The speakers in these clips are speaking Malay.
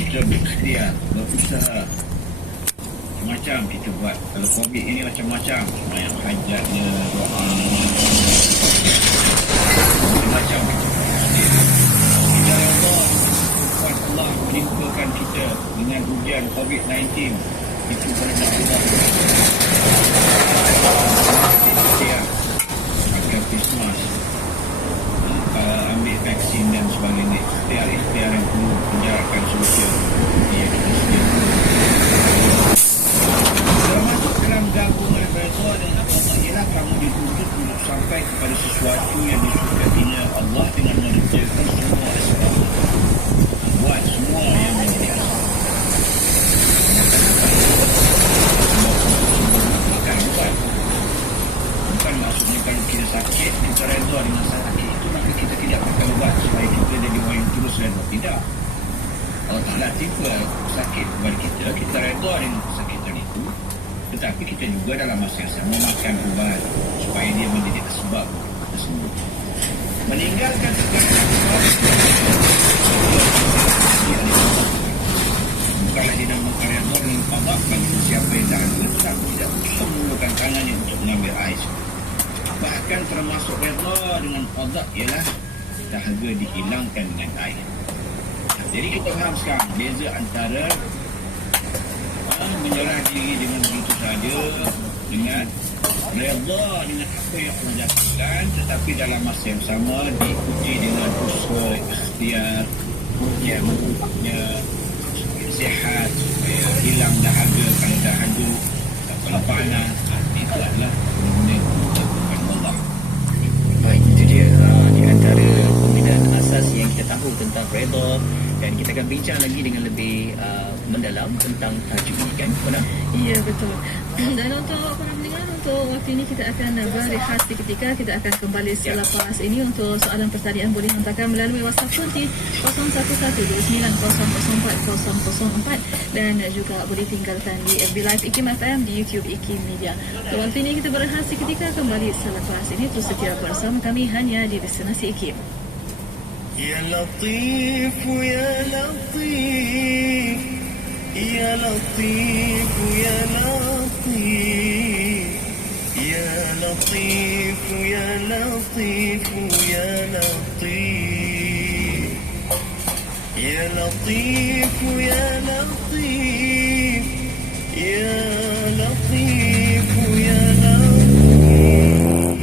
kita berikhtiar, berusaha. Macam kita buat. Kalau COVID ini macam-macam. Semayang hajatnya, doanya, macam-macam kita buat. Kita Allah, kuat Allah menimpakan kita dengan ujian COVID-19. Itu kerana Allah ikhtiar agar Christmas ambil vaksin dan sebagainya. Ikhtiar yang perlu penjarakan sosial yang kita sedia. Termasuk dalam gabungan redha dengan Allah ialah kamu dituntut untuk sampai kepada sesuatu yang disukainya Allah dengan mengerjakan semua asbab. Buat semua yang menjadi asbab. Bukan maksudnya kalau kita sakit, kita redha dengan sakit itu, maka kita tidak makan ubat supaya kita jadi orang yang terus redha. Tidak. Allah Ta'ala tiba sakit kepada kita, kita redha dengan kesakitan itu. Tetapi kita juga dalam masa yang sama makan ubat supaya dia menjadi sebab tersebut. Meninggalkan segala sebab bukanlah dinamakan redha dengan qada bagi siapa yang dah letak tidak usah menggunakan tangannya untuk mengambil air. Bahkan termasuk redha dengan qada ialah dahaga dihilangkan dengan air. Jadi kita faham sekarang beza antara menyerah diri dengan begitu saja dengan redha dengan apa yang Allah jatuhkan, tetapi dalam masa yang sama diuji dengan usaha ikhtiar, ujian sihat supaya hilang dahaga. Kalau dahaga kalau panas, itu adalah bukan Allah. Baik, itu dia di antara pembinaan asas yang kita tahu tentang redha, dan kita akan bincang lagi dengan lebih mendalam tentang tajuk ini, kan? Benar? Ya, betul. Dan untuk para pendengar, untuk waktu ini kita akan berehat seketika. Kita akan kembali selepas ini. Untuk soalan pertanyaan boleh hantarkan melalui WhatsApp Kunci 0112900404 dan juga boleh tinggalkan di FB Live IKIM FM, di YouTube IKIM Media. Untuk waktu ini kita berehat seketika, kembali selepas ini. Terus setia bersama kami hanya di Destinasi IKIM. يا لطيف يا لطيف يا لطيف يا لطيف يا لطيف يا لطيف يا لطيف يا لطيف يا لطيف يا لطيف يا لطيف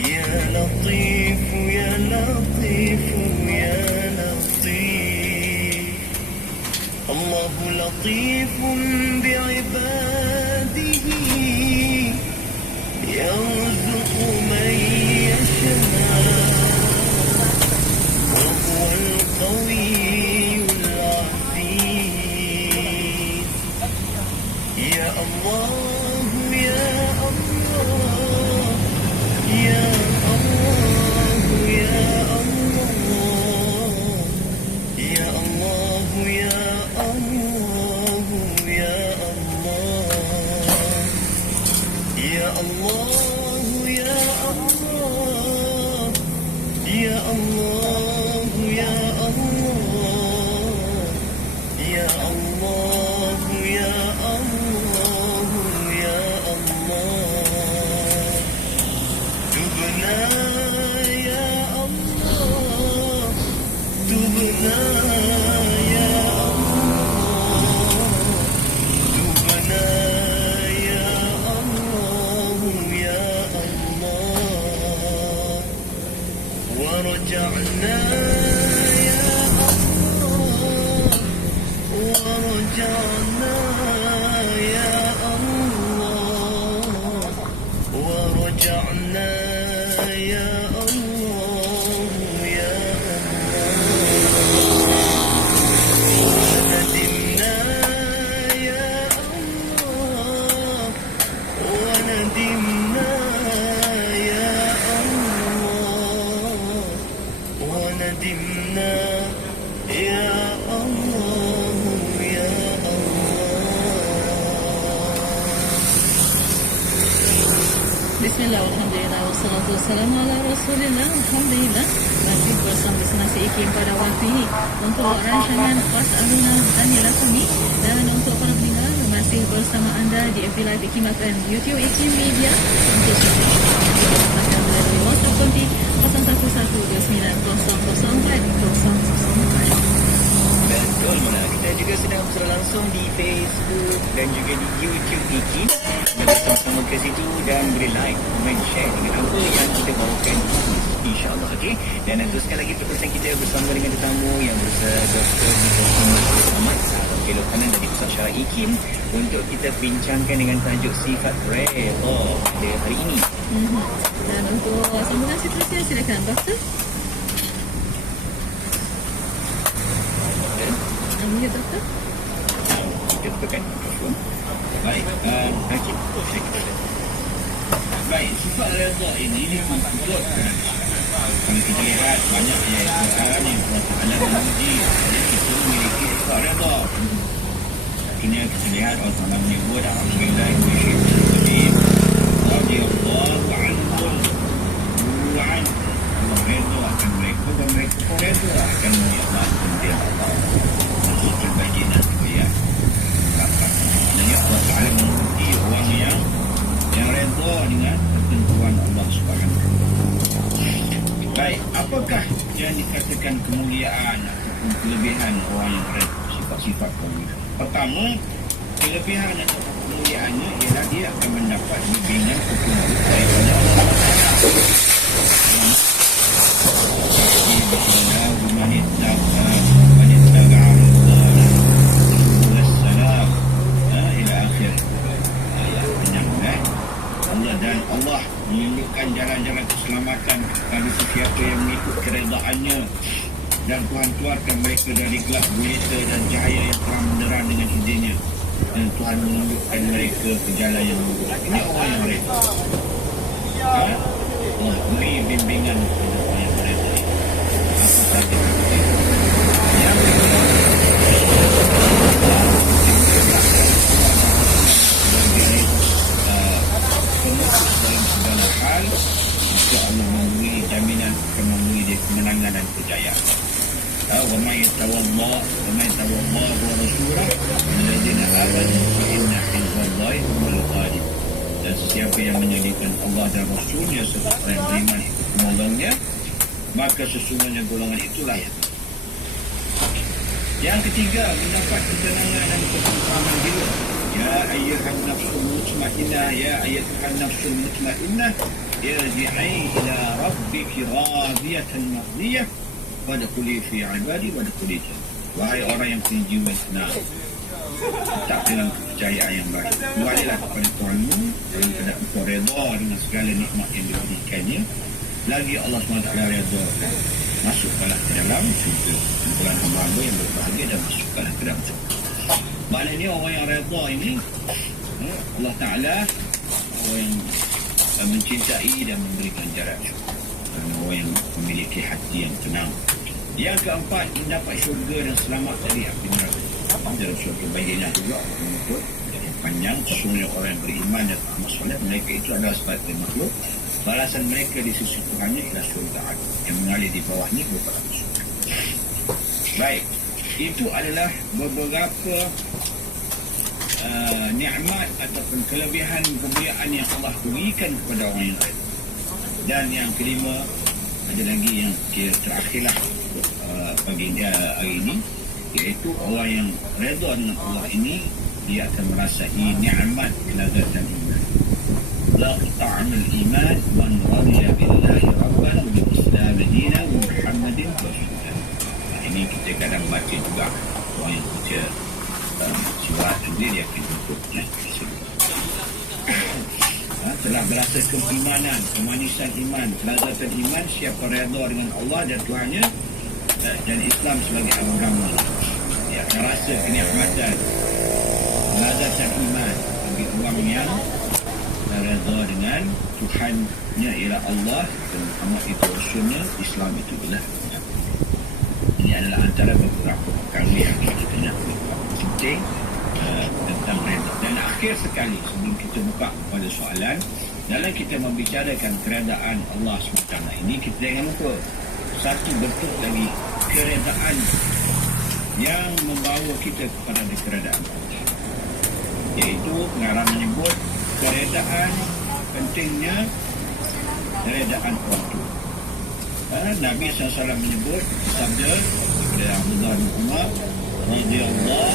يا لطيف يا لطيف يا لطيف الله لطيف بعباده يرزق من يشاء وهو القوي العزيز يا الله يا الله يا الله يا الله يا الله يا الله يا الله يا الله يا الله يا الله يا الله يا الله يا الله يا الله تبنا يا الله تبنا يا الله تبنا يا الله يا الله ورجعنا يا الله ورجعنا يا الله ورجعنا يا الله يا الله وندمنا يا الله وندمنا يا الله وندمنا يا الله يا الله. Di Bismillah, alhamdulillah, wassalatu wassalamu ala rasulillah. Alhamdulillah, masih bersama Destinasi IKIM pada waktu ini untuk rancangan Fas Aluna Tanya Kami, dan untuk para pendengar masih bersama anda di FB Live IKIM FM, YouTube IKIM Media. Untuk silakan melalui WhatsApp konti 0112900404. Betul, kita juga sedang berlangsung di Facebook dan juga di YouTube IKIM. Bersama-sama ke situ dan beri like, komen, share dengan apa yang kita bawakan, InsyaAllah. Okay? Dan teruskan lagi perkongsian kita bersama dengan tetamu yang berusaha Dr. Muhammad Belok Kanan dari Pusat Syarah IKIM untuk kita bincangkan dengan tajuk sifat redha pada hari ini. Dan untuk sambungan seterusnya, silakan Doktor. Ya, Doktor. Kita tekan mikrofon. Baik, baik, sifat redha ini menurut kalau kita lihat banyak ayat Al-Quran yang Allah Ta'ala memuji kita memiliki sifat redha. Contohnya kita lihat Allah Ta'ala menyebut Alhamdulillah radhiyallahu anhum wa an Allah redha akan mereka dan mereka pun redha akan menikmati dia Allah. Maksudnya baginah ya. Maknanya Allah Ta'ala memuji orang yang redha dengan ketentuan Allah Subhanahu wa taala. Baik, apakah yang dikatakan kemuliaan ataupun kelebihan orang yang redha, sifat-sifat kemuliaan? Pertama, kelebihan atau kemuliaannya ialah dia akan mendapat bimbingan petunjuk daripada Allah Ta'ala. Dan Allah menunjukkan jalan-jalan keselamatan bagi sesiapa yang mengikut keredaannya, dan Tuhan keluarkan mereka dari gelap gulita dan cahaya yang terang benderang dengan izinnya, dan Tuhan menunjukkan mereka ke jalan yang lurus. Ini orang yang redha. Allah beri bimbingan kepada orang yang redha. Apa saja yang dalam segala hal, maka Allah memberi jaminan akan memberi dia kemenangan dan kejayaan. Wa may tawallah wa rasulahu alladzina amanu fa inna hizballahi humul ghalibun. Dan sesiapa yang menjadikan Allah dan Rasulnya serta yang beriman menolongnya, maka sesungguhnya golongan itulah yang ketiga, mendapat ketenangan dan ketentraman jiwa. Ya ayyuhan nafsul mutmainnah, ya ayyuhan nafsul mutmainnah, irji'i ila rabbiki radiyatan mardiyah wadkhuli fi ibadi wadkhuli jannah. Wahai orang yang punya jiwa yang tenang, tetap dalam kepercayaan yang baik, kembalilah kepada Tuhanmu dalam keadaan engkau redha dengan segala nikmat yang diberikannya. Lagi Allah SWT redha, masukkanlah ke dalam syurga. Kumpulan hamba-hamba yang berbahagia dan masukkanlah ke dalam syurga. Maknanya orang yang redha ini, Allah Ta'ala orang yang mencintai dan memberi ganjaran syurga. Orang yang memiliki hati yang tenang. Yang keempat, mendapat syurga dan selamat dari api neraka. Dalam syurga Bayyinah juga menyebut yang panjang, sesungguhnya orang yang beriman dan beramal soleh, mereka itu adalah sebagai makhluk. Balasan mereka di sisi Tuhannya ialah syurga yang mengalir di bawahnya beberapa syurga. Baik, itu adalah beberapa nikmat ataupun kelebihan kemuliaan yang Allah berikan kepada orang yang lain. Dan yang kelima, ada lagi yang terakhirlah pagi hari ini, iaitu orang yang redha dengan Allah ini, dia akan merasai nikmat kelazatan iman. La qita'amul iman man radiya billahi rabban wa bil islam dinan wa muhammadin rasulullah. Ini kita kadang baca juga, orang yang baca surat sendiri dia akan ikut telah berasa keimanan, kemanisan iman, kelazatan iman. Siapa redha dengan Allah dan Tuhannya dan Islam sebagai agama, dia akan rasa kenikmatan kelazatan iman bagi orang yang redha dengan Tuhannya ialah Allah dan Muhammad itu Rasulnya, Islam itu ialah agama. Ini adalah antara beberapa perkara yang kita nak penting tentang redha. Dan akhir sekali, sebelum kita buka pada soalan, dalam kita membicarakan keredaan Allah SWT ini, kita jangan lupa satu bentuk lagi keredaan yang membawa kita kepada keredaan Allah, iaitu pengarang menyebut keredaan, pentingnya keredaan orang tua. Nabi SAW menyebut sabda kepada Abdullah bin Umar radhiyallahu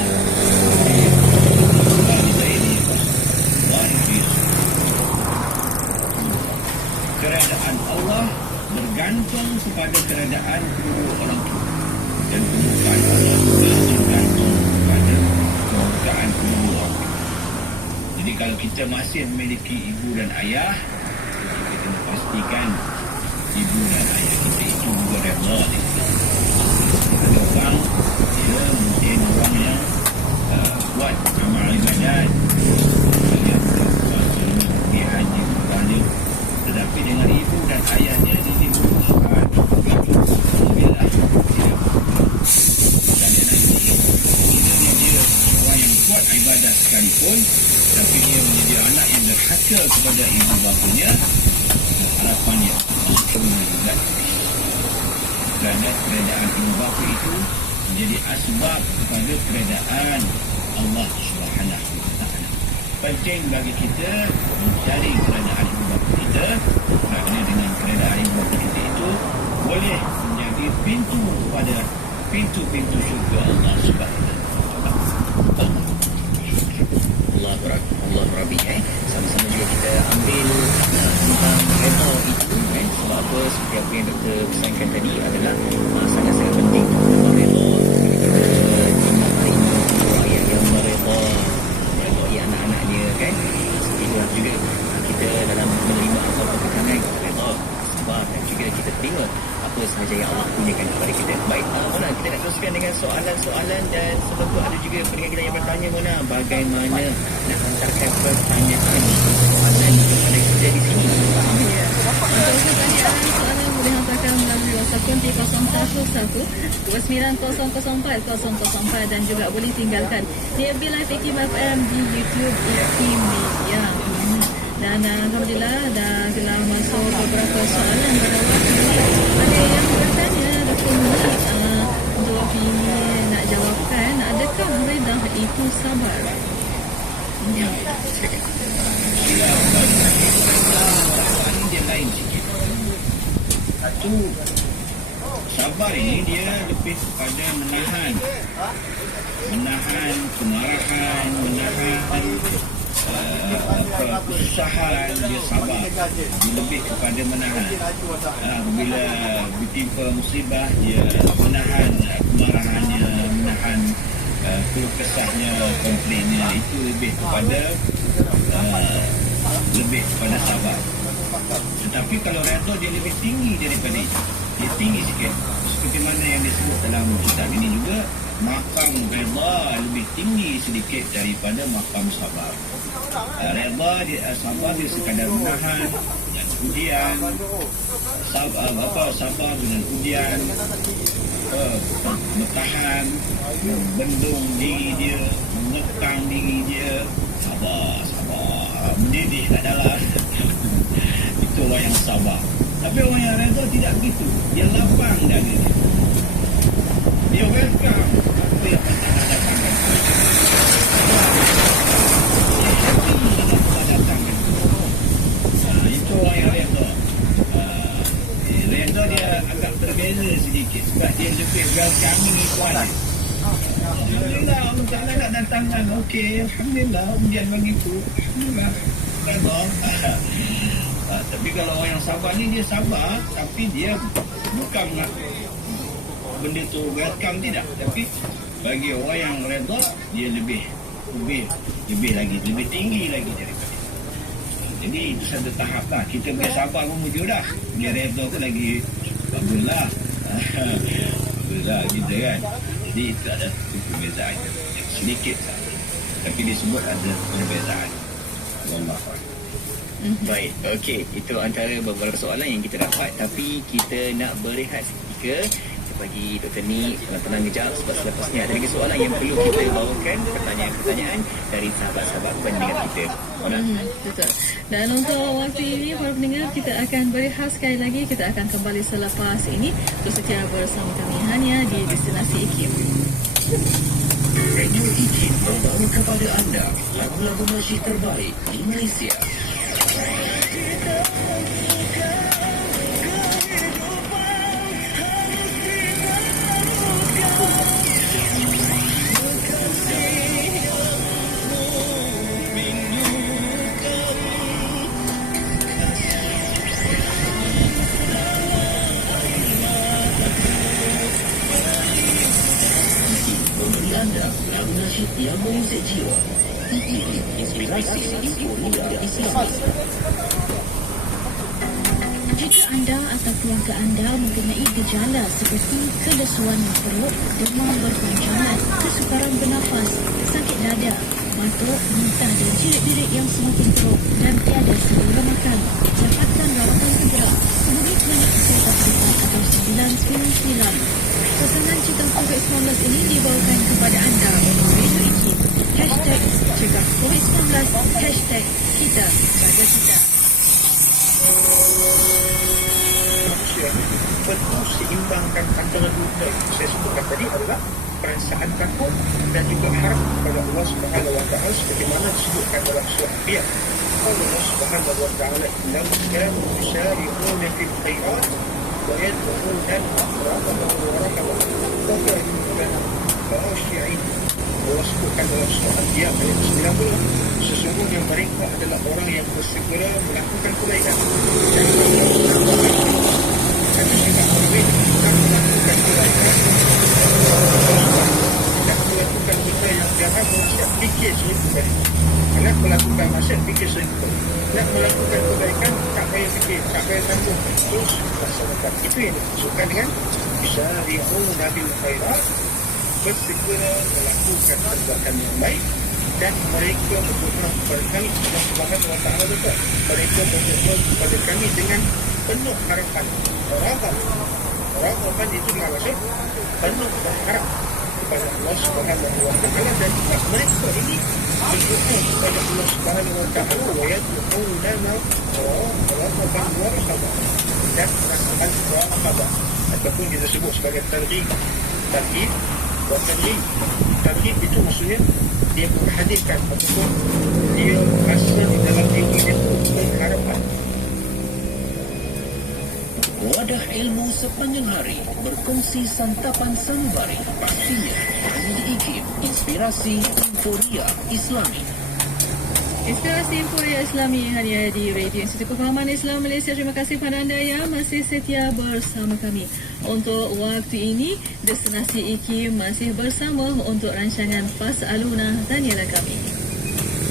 keredaan Allah bergantung kepada keredaan kedua orang tua, dan kemurkaan Allah juga bergantung kepada kemurkaan kedua orang tua. Jadi kalau kita masih memiliki ibu dan ayah, kita kena pastikan ibu dan ayah kita itu juga redha. Ada orang dia mungkin orang yang buat amal ibadat, dia puasa, pergi haji, kembali, tetapi dengan ibu dan ayahnya dia berusaha alhamdulillah dan dia orang yang kuat ibadat sekalipun, tapi dia menjadi anak yang derhaka kepada ibu bapanya, harapannya juga kerana keredaan ibu bapa itu menjadi asbab kepada keredaan Allah Subhanahu wa taala. Penting bagi kita mencari keredaan ibu bapa kita, kerana dengan keredaan ibu bapa kita itu boleh menjadi pintu kepada pintu-pintu syurga Allah Subhanahu wa taala. Allah Rabbi. Sama-sama juga kita ambil tentang redha itu, sebab apa, seperti apa yang Dr. pesankan tadi adalah sangat-sangat penting redha. Kita jemaah ayah yang meredai anak-anaknya kan. Seperti itu juga kita dalam menerima apa-apa pegangan redha, sabar, dan juga kita terima apa sahaja yang Allah punyakan kepada kita. Baik, Mona, kita nak teruskan dengan soalan-soalan, dan sebab tu ada juga pendengar kita yang bertanya, Mona, bagaimana nak hantarkan pertanyaan soalan kepada kita di sini? Ya. Untuk pertanyaan soalan boleh hantarkan melalui WhatsApp konti 011-2904-004 dan juga boleh tinggalkan di FB Live Ikim FM di YouTube Ikim Media. Dan alhamdulillah dah telah masuk beberapa soalan pada waktu ini. Ada yang bertanya, Dr. Mula, untuk waktu ini nak jawabkan, adakah redha itu sabar? Ya, dia lain sikit. Satu, sabar ini dia lebih kepada menahan kemarahan, menahan kesusahan, dia sabar. Dia lebih kepada menahan. Bila ditimpa musibah, dia menahan kemarahannya, menahan keluh kesahnya, komplainnya. Itu lebih kepada sabar. Tetapi kalau redha dia lebih tinggi daripada itu. Dia tinggi sikit. Seperti mana yang disebut dalam kitab ini juga, maqam redha lebih tinggi sedikit daripada maqam sabar. Redha dia, sabar dia sekadar menahan, dan ujian, sabar dengan ujian, bertahan, membendung diri dia, mengekang diri dia, sabar, mendidih kat dalam. Itu orang yang sabar. Tapi orang yang redha tidak begitu. Dia lapang dada dia. Dia welcome apa yang Allah datangkan. Dia happy dengan Allah datangkan. Itu orang yang redha. Redha dia agak berbeza sedikit sebab dia lebih welcoming Tuhan. Alhamdulillah, Allah Ta'ala nak datangkan. Okey, Alhamdulillah, ujian begitu. Alhamdulillah, redha. Tapi kalau orang yang sabar ni, dia sabar, tapi dia bukan nak benda tu welcome, tidak. Tapi bagi orang yang redha, dia lebih lagi, lebih tinggi lagi daripada itu. Jadi itu satu tahap lah. Kita boleh sabar pun wujud dah. Dia redha tu lagi baguslah. Baguslah gitu kan. Jadi itu ada perbezaan sedikit saja. Tapi disebut ada perbezaan. Wallahu a'lam. Baik, okey. Itu antara beberapa soalan yang kita dapat, tapi kita nak berehat seketika. bagi Dr. Ni tenang kejap sebab selepas ni ada lagi soalan yang perlu kita bawakan, pertanyaan-pertanyaan dari sahabat-sahabat pendengar kita. Mona. Betul. Dan untuk waktu ini para pendengar, kita akan berehat sekali lagi. Kita akan kembali selepas ini. Terus setia bersama kami hanya di Destinasi IKIM. Radio IKIM membawa kepada anda lagu-lagu nasyid terbaik di Malaysia. Anda lagu nasyid yang mengusik jiwa. Inspirasi Sinfonia Islam. Jika anda atau keluarga anda mempunyai gejala seperti kelesuan perut, demam berpanjangan, kesukaran bernafas, sakit dada, batuk, muntah dan jerit-jerit yang semakin teruk dan tiada selera makan, dapatkan rawatan segera. Hubungi Klinik Kesihatan Cepat atau 999. Pesanan cerita COVID-19 ini dibawakan kepada anda oleh Radio IKIM. #Cegah COVID-19, #Kita Jaga Kita. Manusia perlu seimbangkan antara dua saya sebutkan tadi adalah perasaan takut dan juga harap kepada Allah Subhanahu Wa Taala sebagaimana disebutkan dalam surah Al-Anbiya. Allah Subhanahu Wa Taala lam kanu yusari'una fil khairat wa yad'una rabbahum wa rahmatan khashi'in. Allah sebutkan dalam surah Al-Anbiya ayat 90, sesungguhnya mereka adalah orang yang bersegera melakukan kebaikan dan kata sikap berbeza tidak melakukan kebaikan, tidak melakukan benda yang jahat, maksiat, fikir seribu kali. Nak melakukan maksiat, fikir seribu kali. Nak melakukan kebaikan, tak payah fikir, tak payah sambung, terus laksanakan. Itu yang dimaksudkan dengan yusari'una bil khairat, bersegera melakukan perbuatan yang baik, dan mereka berdoa kepada kami Allah Subhanahu Wa Taala juga. Mereka berdoa kepada kami dengan penuh harapan. Harapan itu maksud penuh berharap kepada Allah Subhanahu Wa Taala, dan juga mereka ini berdoa kepada Allah Subhanahu Wa Taala wa yad'una rabbahum wa rahmatan, dan perasaan rahmah ataupun kita sebut sebagai targhib. Targhib itu maksudnya dia menghadirkan ataupun dia rasa di dalam diri dia pengharapan. Wadah ilmu sepanjang hari berkongsi santapan sanubari, pastinya hanya di IKIM. Inspirasi Inforia Islami. Inspirasi Inforia Islami hanya di Radio Institut Kefahaman Islam Malaysia. Terima kasih kepada anda yang masih setia bersama kami. Untuk waktu ini, Destinasi IKIM masih bersama untuk rancangan Fas'aluna, tanyalah kami.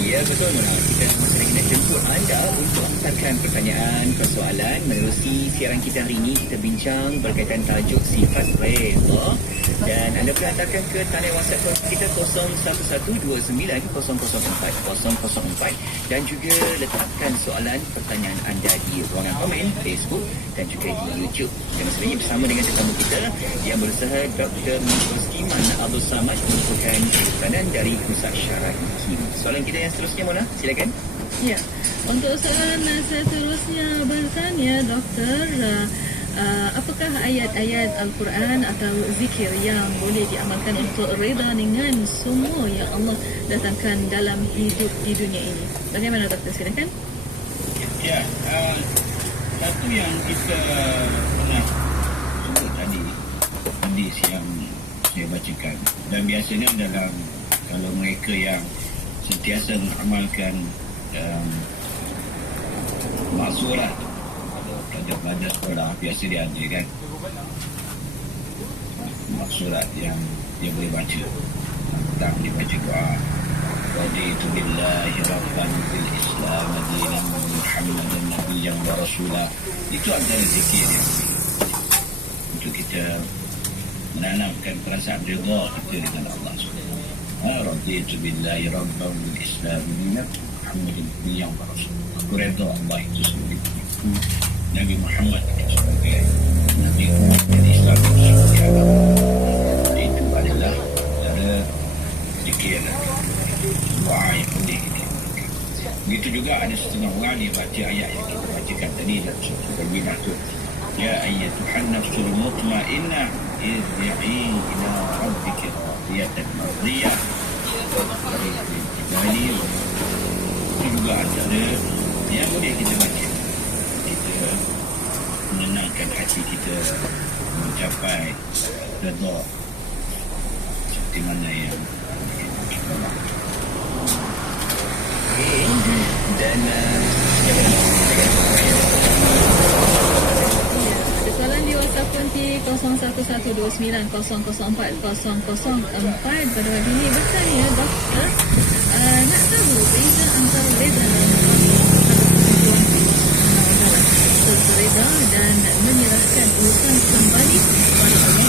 Ya, betul Mona. Kita masih lagi nak jemput anda untuk hantarkan pertanyaan, persoalan menerusi siaran kita hari ini. Kita bincang berkaitan tajuk sifat redha, dan anda boleh hantarkan ke talian WhatsApp kita 0172900404 dan juga letakkan soalan pertanyaan anda di ruangan komen Facebook dan juga di YouTube. Dan masih lagi bersama dengan tetamu kita yang berusaha Dr. Musliman Abdul Samad merupakan kanan dari Pusat Syarah IKIM. Soalan kita yang seterusnya, Mona, silakan. Ya, untuk soalan seterusnya bertanya Doktor, apakah ayat-ayat Al-Quran atau zikir yang boleh diamalkan untuk reda dengan semua yang Allah datangkan dalam hidup di dunia ini? Bagaimana Doktor, silakan? Ya, satu yang kita pernah sebut tadi, hadis yang saya bacakan, dan biasanya dalam kalau mereka yang sentiasa mengamalkan maksurat pada sekolah biasa dia ada kan maksurat yang dia boleh baca, tak boleh baca doa raditu billahi rabban bil islam dinan muhammadan nabiyyan wa rasulah. Itu antara zikir yang untuk kita menanamkan perasaan redha kita dengan Allah Subhanahu. Raditu billahi rabban bil islam dinan muhammadan nabiyyan wa rasulah. Aku redha Allah itu sebagai Nabi Muhammad sebagai Nabi dan Islam seperti apa. Itu adalah cara zikir doa yang penting ini. Begitu juga ada setengah orang dia baca ayat yang kita bacakan tadi dalam surah Al-Baqarah tu. Ya ayyatuhan nafsul mutmainnah irji'i ila rabbika radiyatan mardiyah. Ini juga antara yang boleh kita baca. Kita menenangkan hati kita mencapai redha seperti mana yang kita mahu. Dan Ada soalan di WhatsApp Kunti 011290040004 pada pagi ini bertanya, doktor, nak tahu beza antara reda reda dan menyerahkan urusan kembali kepada Allah.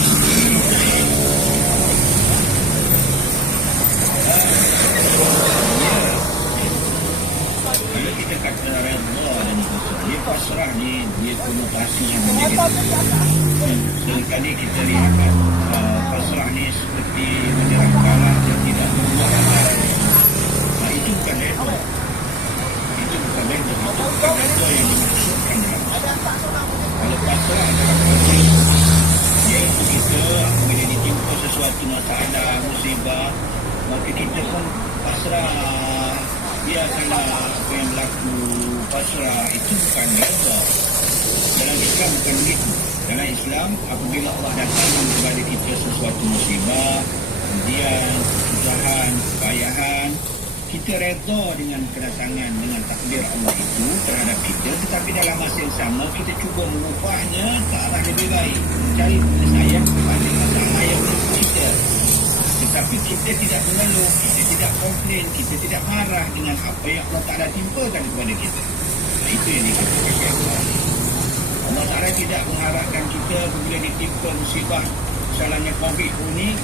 Kalau kita kata redha dan dia pasrah ni, dia konotasi yang berbeza. Sekali kita lihat pasrah ni seperti menyerahkan dan tidak membuat apa. Itu bukan redha. Itu bukan redha. Itu bukan redha yang dimaksudkan dalam Islam. Kalau pasrah dalam hati, iaitu kita bila ditimpa sesuatu masalah, musibah, maka kita pun pasrah. Biarkanlah apa yang berlaku, pasrah. Itu bukan redha. Dalam Islam bukan begitu. Dalam Islam, apabila Allah datang kepada kita sesuatu musibah, kemudian kesusahan, kepayahan, kita redha dengan kedatangan, dengan takdir Allah itu terhadap kita, tetapi dalam masa yang sama kita cuba mengubahnya ke arah lebih baik, mencari penyelesaian kepada masalah yang menimpa kita. Tetapi kita tidak mengeluh, kita tidak komplain, kita tidak marah dengan apa yang Allah Ta'ala timpakan kepada kita. Itu yang dikatakan Allah. Allah Ta'ala tidak mengharapkan kita bila ditimpa musibah, misalnya COVID ini,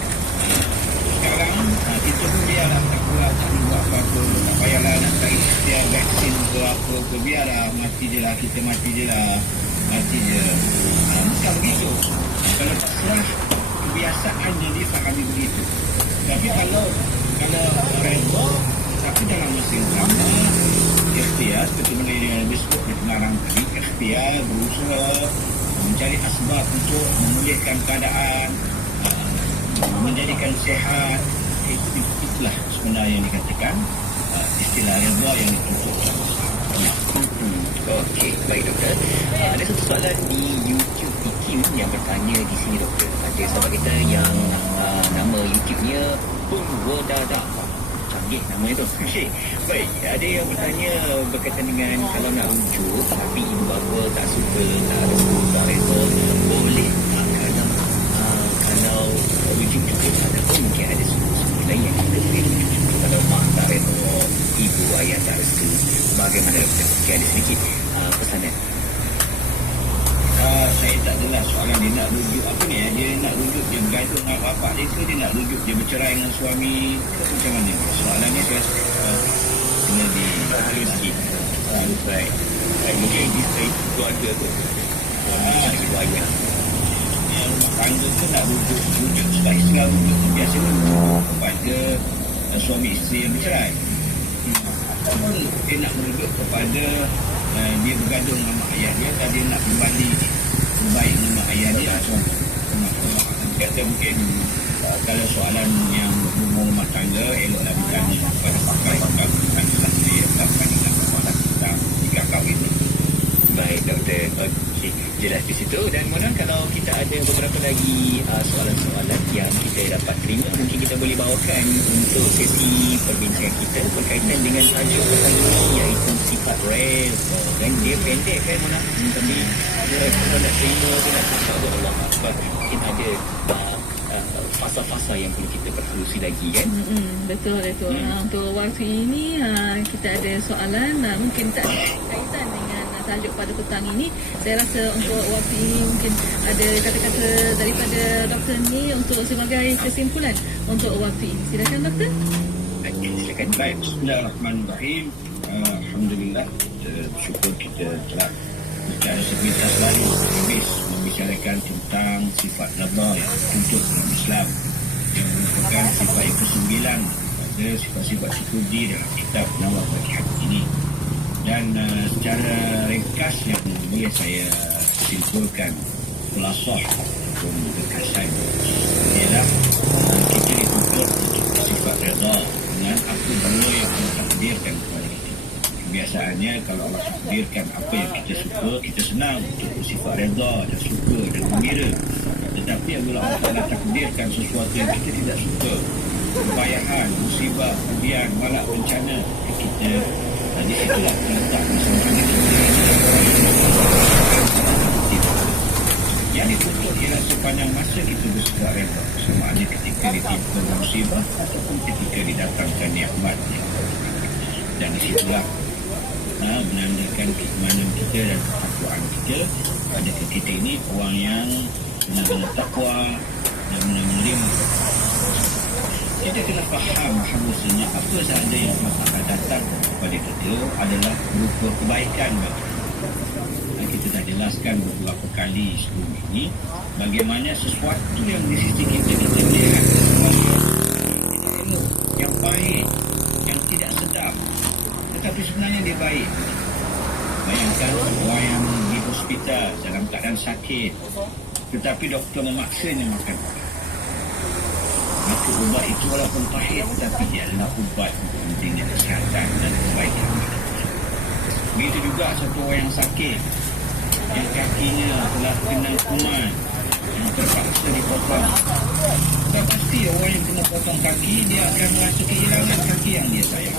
sekarang kita pun biarlah tak buat, tak buat apa-apa, tak payahlah nak cari setiap vaksin ke apa ke, biarlah mati je lah, kita mati je lah, mati je. Bukan begitu. Kalau pasrah, kebiasaannya difahami begitu. Tapi kalau redha, tapi dalam masa yang sama, ikhtiar, seperti mana yang lebih sebut di pengarang tadi, ikhtiar, berusaha mencari asbab untuk memulihkan keadaan, menjadikan sihat. Itulah sebenarnya yang dikatakan istilah redha yang dituntut. Okey, baik doktor. Ada satu soalan di YouTube IKIM yang bertanya di sini doktor. Ada sahabat kita yang nama YouTube-nya Purwodada. Canggih namanya tu. Okey. Baik, ada yang bertanya berkaitan dengan kalau nak rujuk tapi ibu bapa tak suka, tak restu, tak redha, boleh tak kalau rujuk cukup ataupun mungkin ada suku-suku lain yang kita boleh rujuk cukup kalau mak tak redha, ibu ayah tak restu, bagaimana doktor? Mungkin ada sedikit pesanan. Saya tak jelas soalan dia nak rujuk apa ni. Dia nak rujuk dia bergaduh dengan bapak dia ke, dia nak rujuk dia bercerai dengan suami ke, macam mana? Soalan ni saya kena Ada sikit. Baik. Mungkin di segi keluarga tu. Ibu ayah. rumah tangga tu nak rujuk sebab Islam rujuk tu biasa rujuk kepada suami isteri yang bercerai. Ataupun dia nak merujuk kepada dia bergaduh dengan mak ayah dia, dan dia nak kembali berbaik dengan mak ayah dia. Kata mungkin kalau soalan yang berhubung rumah tangga, eloklah bertanya kepada pakar-pakar tentang dia dapat dengan soalan tentang jika kahwin. Baik doktor, okey, jelas di situ. Dan mohon kalau kita ada beberapa lagi soalan-soalan yang kita dapat terima, mungkin kita boleh bawakan untuk sesi perbincangan kita berkaitan dengan tajuk petang ini, iaitu sifat rel. Dan dia pendek kan Mona, tapi kalau nak terima, dia nak cakap Allah Akbar, mungkin ada fasa-fasa yang perlu kita perhalusi lagi kan. Betul. Untuk waktu ini kita ada soalan, mungkin tak ada kaitan dengan tajuk pada petang ini. Saya rasa untuk waktu ini mungkin ada kata-kata daripada doktor ni untuk sebagai kesimpulan untuk waktu ini. Silakan doktor. Silakan. Baik, bismillahirrahmanirrahim. Alhamdulillah, syukur kita telah bicara sepintas lagi habis membicarakan tentang sifat rida yang tertuntut dalam Islam, yang merupakan sifat yang ke-9 pada sifat-sifat syukur dalam kitab Nawar Fatihat ini. Dan secara ringkas yang boleh saya simpulkan khulasah ataupun ringkasan ialah kita dituntut untuk sifat rida dengan apa benda yang Allah takdirkan kepada kita. Kebiasaannya kalau Allah takdirkan apa yang kita suka, kita senang untuk bersifat rida dan suka dan gembira. Tetapi apabila Allah Ta'ala takdirkan sesuatu yang kita tidak suka, kebayahan, musibah, ujian, malak bencana, kita di situlah terletak sebenarnya yang dituntut ialah sepanjang masa kita bersifat reda, sama ada ketika ditimpa musibah ataupun ketika didatangkan nikmat. Dan di situlah menandakan keimanan kita dan ketakwaan kita. Adakah kita ini orang yang benar-benar takwa dan benar-benar kita kena faham bahawasanya apa sahaja yang akan datang kepada kita adalah berupa kebaikan bagi kita. Kita dah jelaskan beberapa kali sebelum ini bagaimana sesuatu yang di sisi kita melihat sesuatu kita elok, yang baik, yang tidak sedap, tetapi sebenarnya dia baik. Bayangkan orang yang di hospital dalam keadaan sakit, tetapi doktor memaksanya makan ubat. Maka ubat itu walaupun pahit, tetapi dia adalah ubat untuk pentingnya kesihatan dan kebaikan. Begitu juga satu orang yang sakit, yang kakinya telah kena kuman, yang terpaksa dipotong. Dan pasti orang yang kena potong kaki, dia akan merasa kehilangan kaki yang dia sayang.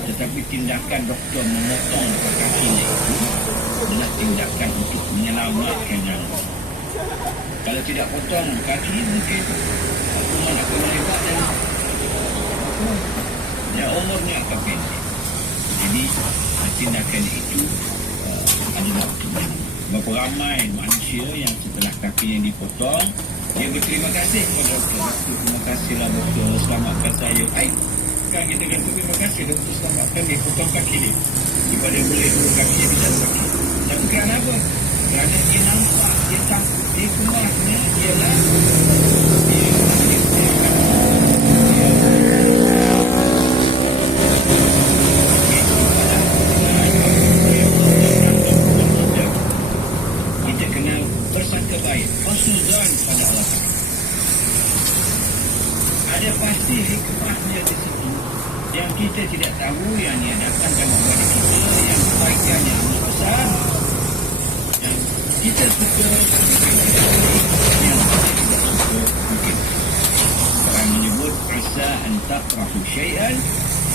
Tetapi tindakan doktor memotong kakinya itu adalah tindakan untuk menyelamatkan nyawa. Kalau tidak potong kaki, mungkin kuman akan melebat dan umurnya akan pendek. Jadi tindakan itu adalah berapa ramai manusia yang setelah kakinya dipotong, dia berterima kasih kepada doktor. Terima kasihlah doktor, selamatkan saya. Kan kita kata terima kasih doktor selamatkan dia, potong kaki dia daripada boleh dua kaki dia tidak sakit. Tapi kerana apa? Kerana dia nampak, dia takut, dia kemasnya ialah kita kena bersangka baik, husnuzan pada Allah Ta'ala. Ada pasti hikmahnya di situ yang kita tidak tahu, yang dia datangkan kepada kita, yang kebaikan yang besar, yang kita suka, yang kita tidak suka. Mungkin orang menyebut asa an takrahu syai'an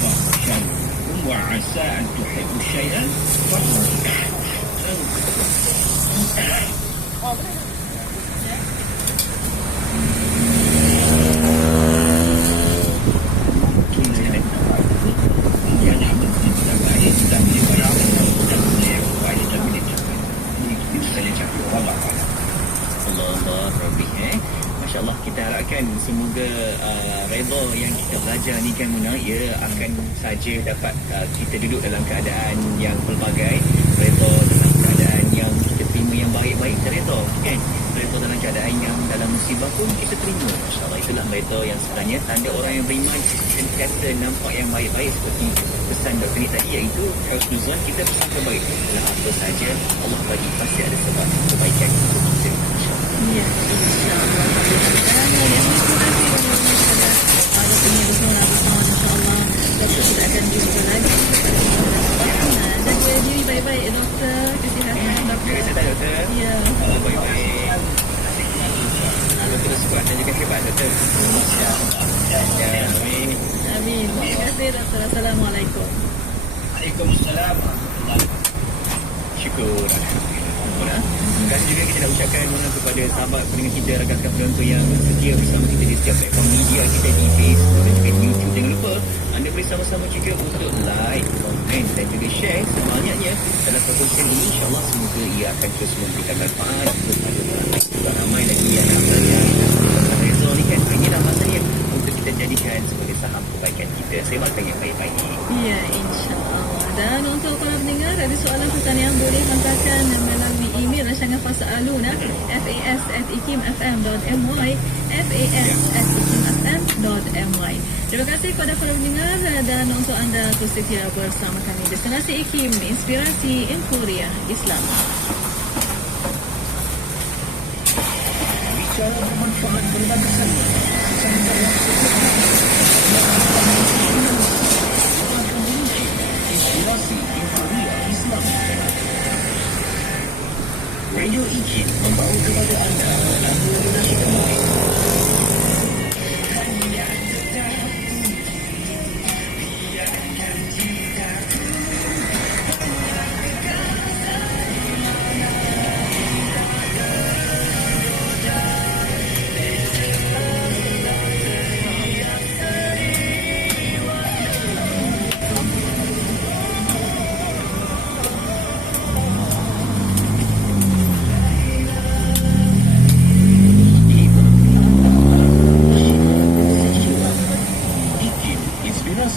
fa syarrun wa asa an tuhibbu syai'an fa InsyaAllah kita harapkan semoga reda yang kita belajar ni kan Muna, ia akan saja dapat kita duduk dalam keadaan yang pelbagai, reda dalam keadaan yang kita terima yang baik-baik, reda kan, reda dalam keadaan yang dalam musibah pun kita terima. InsyaAllah itulah reda yang sebenarnya tanda orang yang beriman, sentiasa nampak yang baik-baik seperti pesan Dr. Ni tadi, iaitu husnuzan, kita bersangka baik dan apa saja Allah bagi pasti ada sebab kebaikan untuk kita. Ya, insyaAllah. Ada penyelesaian bersama, insyaAllah. Doktor kita akan jumpa lagi pada jaga diri baik-baik, doktor. Kesihatan, doktor. Doktor. Ya. Baik-baik. Doktor suka dan juga hebat, doktor. Ya, amin. Amin. Terima kasih, doktor. Assalamualaikum. Waalaikumsalam. Syukur. Alhamdulillah. Terima kasih juga kita nak ucapkan kepada sahabat pendengar kita, rakan-rakan penonton yang setia bersama kita di setiap platform media kita di Facebook dan juga di YouTube. Jangan lupa anda boleh sama-sama juga untuk like, komen dan juga share sebanyaknya dalam perkongsian ini. InsyaAllah semoga ia akan terus memberikan manfaat kepada orang ramai lagi yang nak belajar tentang Reza ni kan. Inilah masanya untuk kita jadikan sebagai saham kebaikan kita. Sematkan yang baik-baik. Ya, insyaAllah. Dan untuk para pendengar, ada soalan pertanyaan boleh hantarkan melalui email rancangan Fasaluna @ikimfm.my, fam@ikimfm.my. Terima kasih kepada para pendengar dan untuk anda terus setia bersama kami. Destinasi IKIM, inspirasi Emporia Islam. Bicara bermanfaat berbagai seni. Inspirasi Emporia Islam. Radio IKIM membawa kepada anda lagu nasyid Melayu.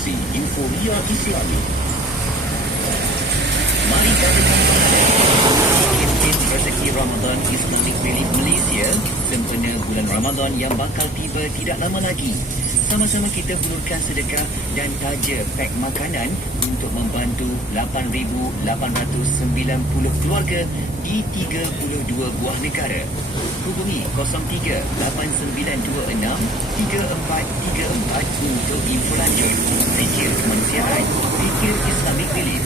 Euforia Islami. Mari kita kempen rezeki Ramadan Islamic Relief Malaysia sempena bulan Ramadan yang bakal tiba tidak lama lagi. Sama-sama kita hulurkan sedekah dan taja pak makanan untuk membantu 8,890 keluarga di 32 buah negara. Hubungi 03-8926-3434 untuk info lanjut. Fikir Kemanusiaan, Fikir Islamic Relief.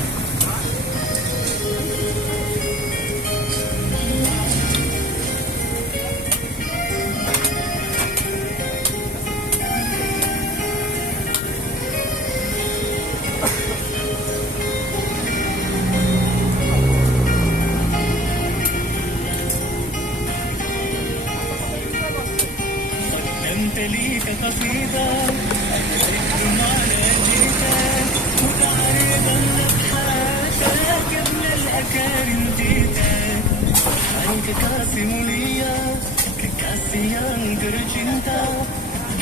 أنت ليك قصيدة الذكر ما نجيتك متعرضا لك حياتك ابن الأكارم جيتك عنك كاسي mulia kekasih yang tercinta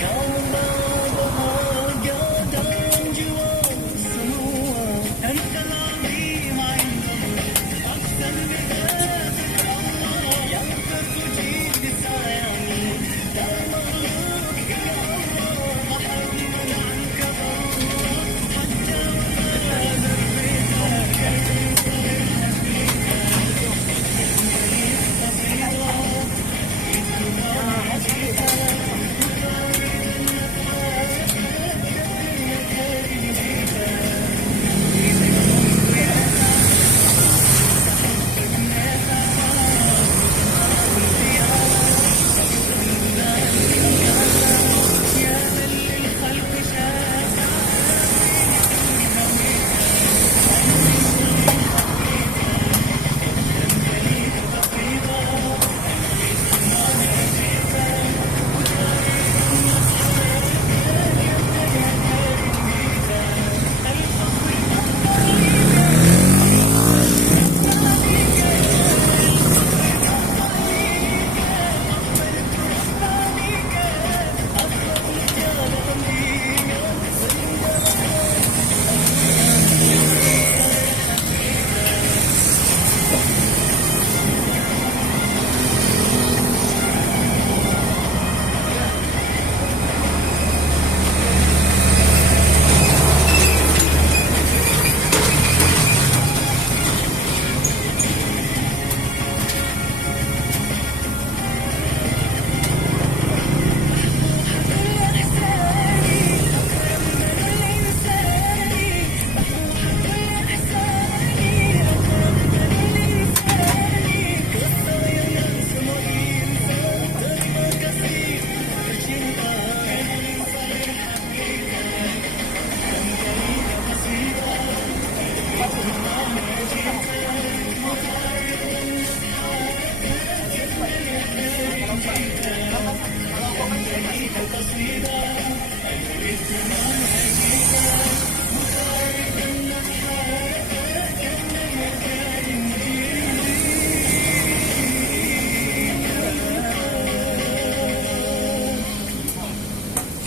kau membawa bahagia dan jiwa semua dan kalami main aksan bidhatik Allah yang terpuji disayangi dan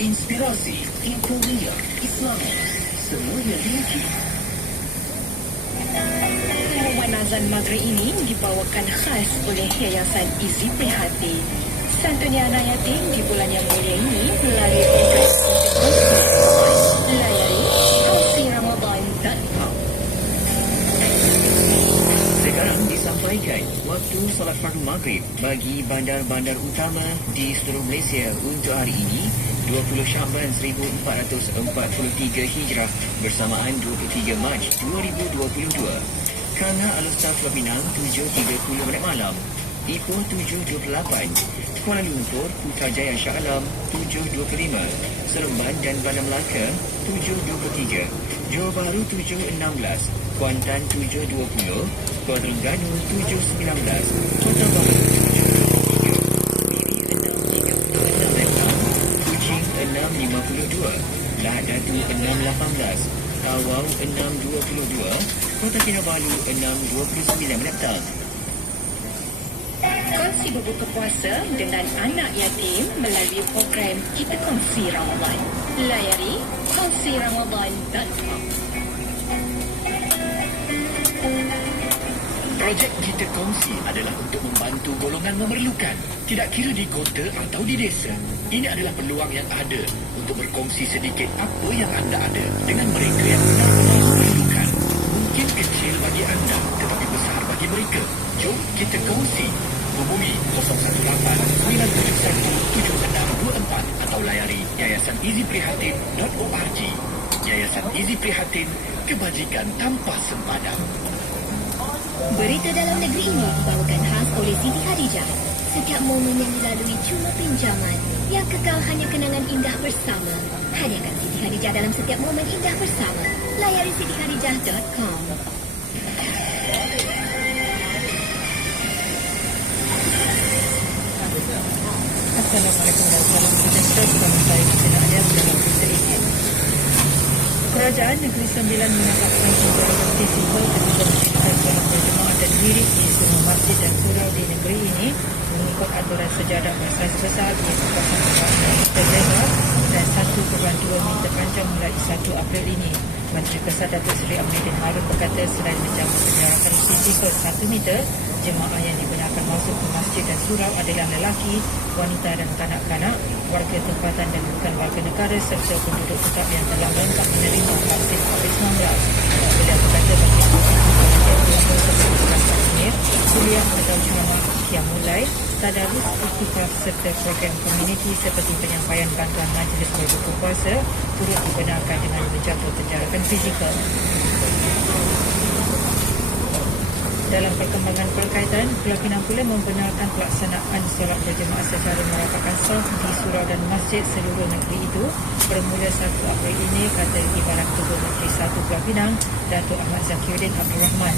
Inspirasi Emporia Islam. Semuanya tinggi. Pengumuman azan maghrib ini dibawakan khas oleh Yayasan Izi Prihati. Santuni anak yatim di bulan yang mulia ini melalui program Kongsi. Layari KongsiRamadan.com. Sekarang disampaikan waktu solat fardu maghrib bagi bandar-bandar utama di seluruh Malaysia untuk hari ini 20 Syakban 1443 Hijrah bersamaan 23 Mac 2022. Kerana Alustar Pulau Pinang 7.30 malam, Ipoh 7.28, Kuala Lumpur, Putrajaya Shah Alam 7.25, Seremban dan Bandar Melaka 7.23, Johor Bahru 7.16, Kuantan 7.20, Kuala Terengganu 7.19, Kota Baru 7.23, Miri 6.36, Kuching 6.52, Lahad Datu 6.18, Tawau 6.22, Kota Kinabalu 6.29 petang. Kongsi berbuka puasa dengan anak yatim melalui program Kita Kongsi Ramadan. Layari KongsiRamadan.com. Projek Kita Kongsi adalah untuk membantu golongan memerlukan, tidak kira di kota atau di desa. Ini adalah peluang yang ada untuk berkongsi sedikit apa yang anda ada dengan mereka yang benar-benar memerlukan. Mungkin kecil bagi anda, tetapi besar bagi mereka. Jom kita kongsi. Hubungi 018-971-7624 atau layari yayasaneasyprihatin.org. Yayasan Easy Prihatin, kebajikan tanpa sempadan. Berita dalam negeri ini dibawakan khas oleh Siti Khadijah. Setiap momen yang dilalui cuma pinjaman, yang kekal hanya kenangan indah bersama. Hadiahkan Siti Khadijah dalam setiap momen indah bersama. Layari sitikhadijah.com. Assalamualaikum warahmatullahi wabarakatuh. Kami saya Kisana Ayam dalam berita ini. Kerajaan Negeri Sembilan menetapkan penjarakan fizikal ketika menjadikan solat berjemaah dan wirid di semua masjid dan surau di negeri ini mengikut aturan sejadah bersaiz besar iaitu 0.4 meter lebar dan 1.2 meter panjang mulai 1 April ini. Menteri Kesat Datuk Seri Aminuddin Harun berkata selain menjaga penjarakan fizikal 1 meter, jemaah yang dibenarkan masuk ke masjid dan surau adalah lelaki, wanita dan kanak-kanak, warga tempatan dan bukan warga negara serta penduduk tetap yang telah lengkap menerima vaksin COVID-19. Beliau berkata bagi yang sebelum vaksinir, kuliah atau ceramah yang mulai, tadarus, iktikaf serta program komuniti seperti penyampaian bantuan majlis berbuka puasa turut dibenarkan dengan menjaga penjarakan fizikal. Dalam perkembangan berkaitan, Pulau Pinang pula membenarkan pelaksanaan solat berjemaah secara merapatkan saf di surau dan masjid seluruh negeri itu bermula 1 April ini, kata Ibarat Ketua Menteri 1 Pulau Pinang, Datuk Ahmad Zakiuddin Abdul Rahman.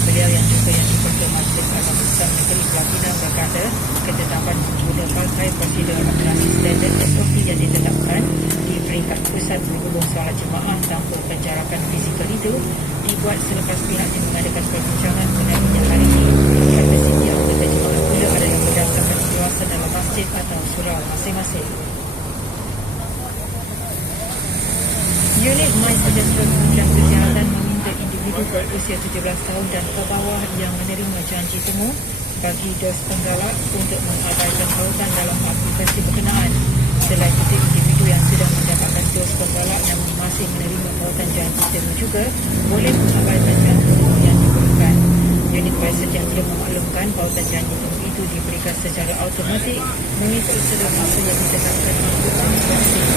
Beliau yang juga yang Ketua Majlis Agama Islam Negeri Pulau Pinang berkata, ketetapan guna pakai prosedur operasi standard SOP yang ditetapkan di peringkat pusat berhubung solat jemaah tanpa penjarakan fizikal itu dibuat selepas pihaknya mengadakan perbincangan mengenainya hari ini. Kata Siti, anggota jemaah pula adalah berdasarkan kawasan dalam masjid atau surau masing-masing. Unit My Suggestion Kementerian Kesihatan meminta individu berusia 17 tahun dan ke bawah yang menerima janji temu bagi dos penggalak untuk mengabaikan pautan dalam aplikasi berkenaan. Selain itu, individu yang sudah mendapatkan dos penggalak yang masih menerima pautan janji temu juga boleh mengabaikan janji temu yang diperlukan. Unit My Suggestion memaklumkan pautan janji temu itu diberikan secara automatik mengikut seluruh masa yang ditetapkan angkutan vaksin.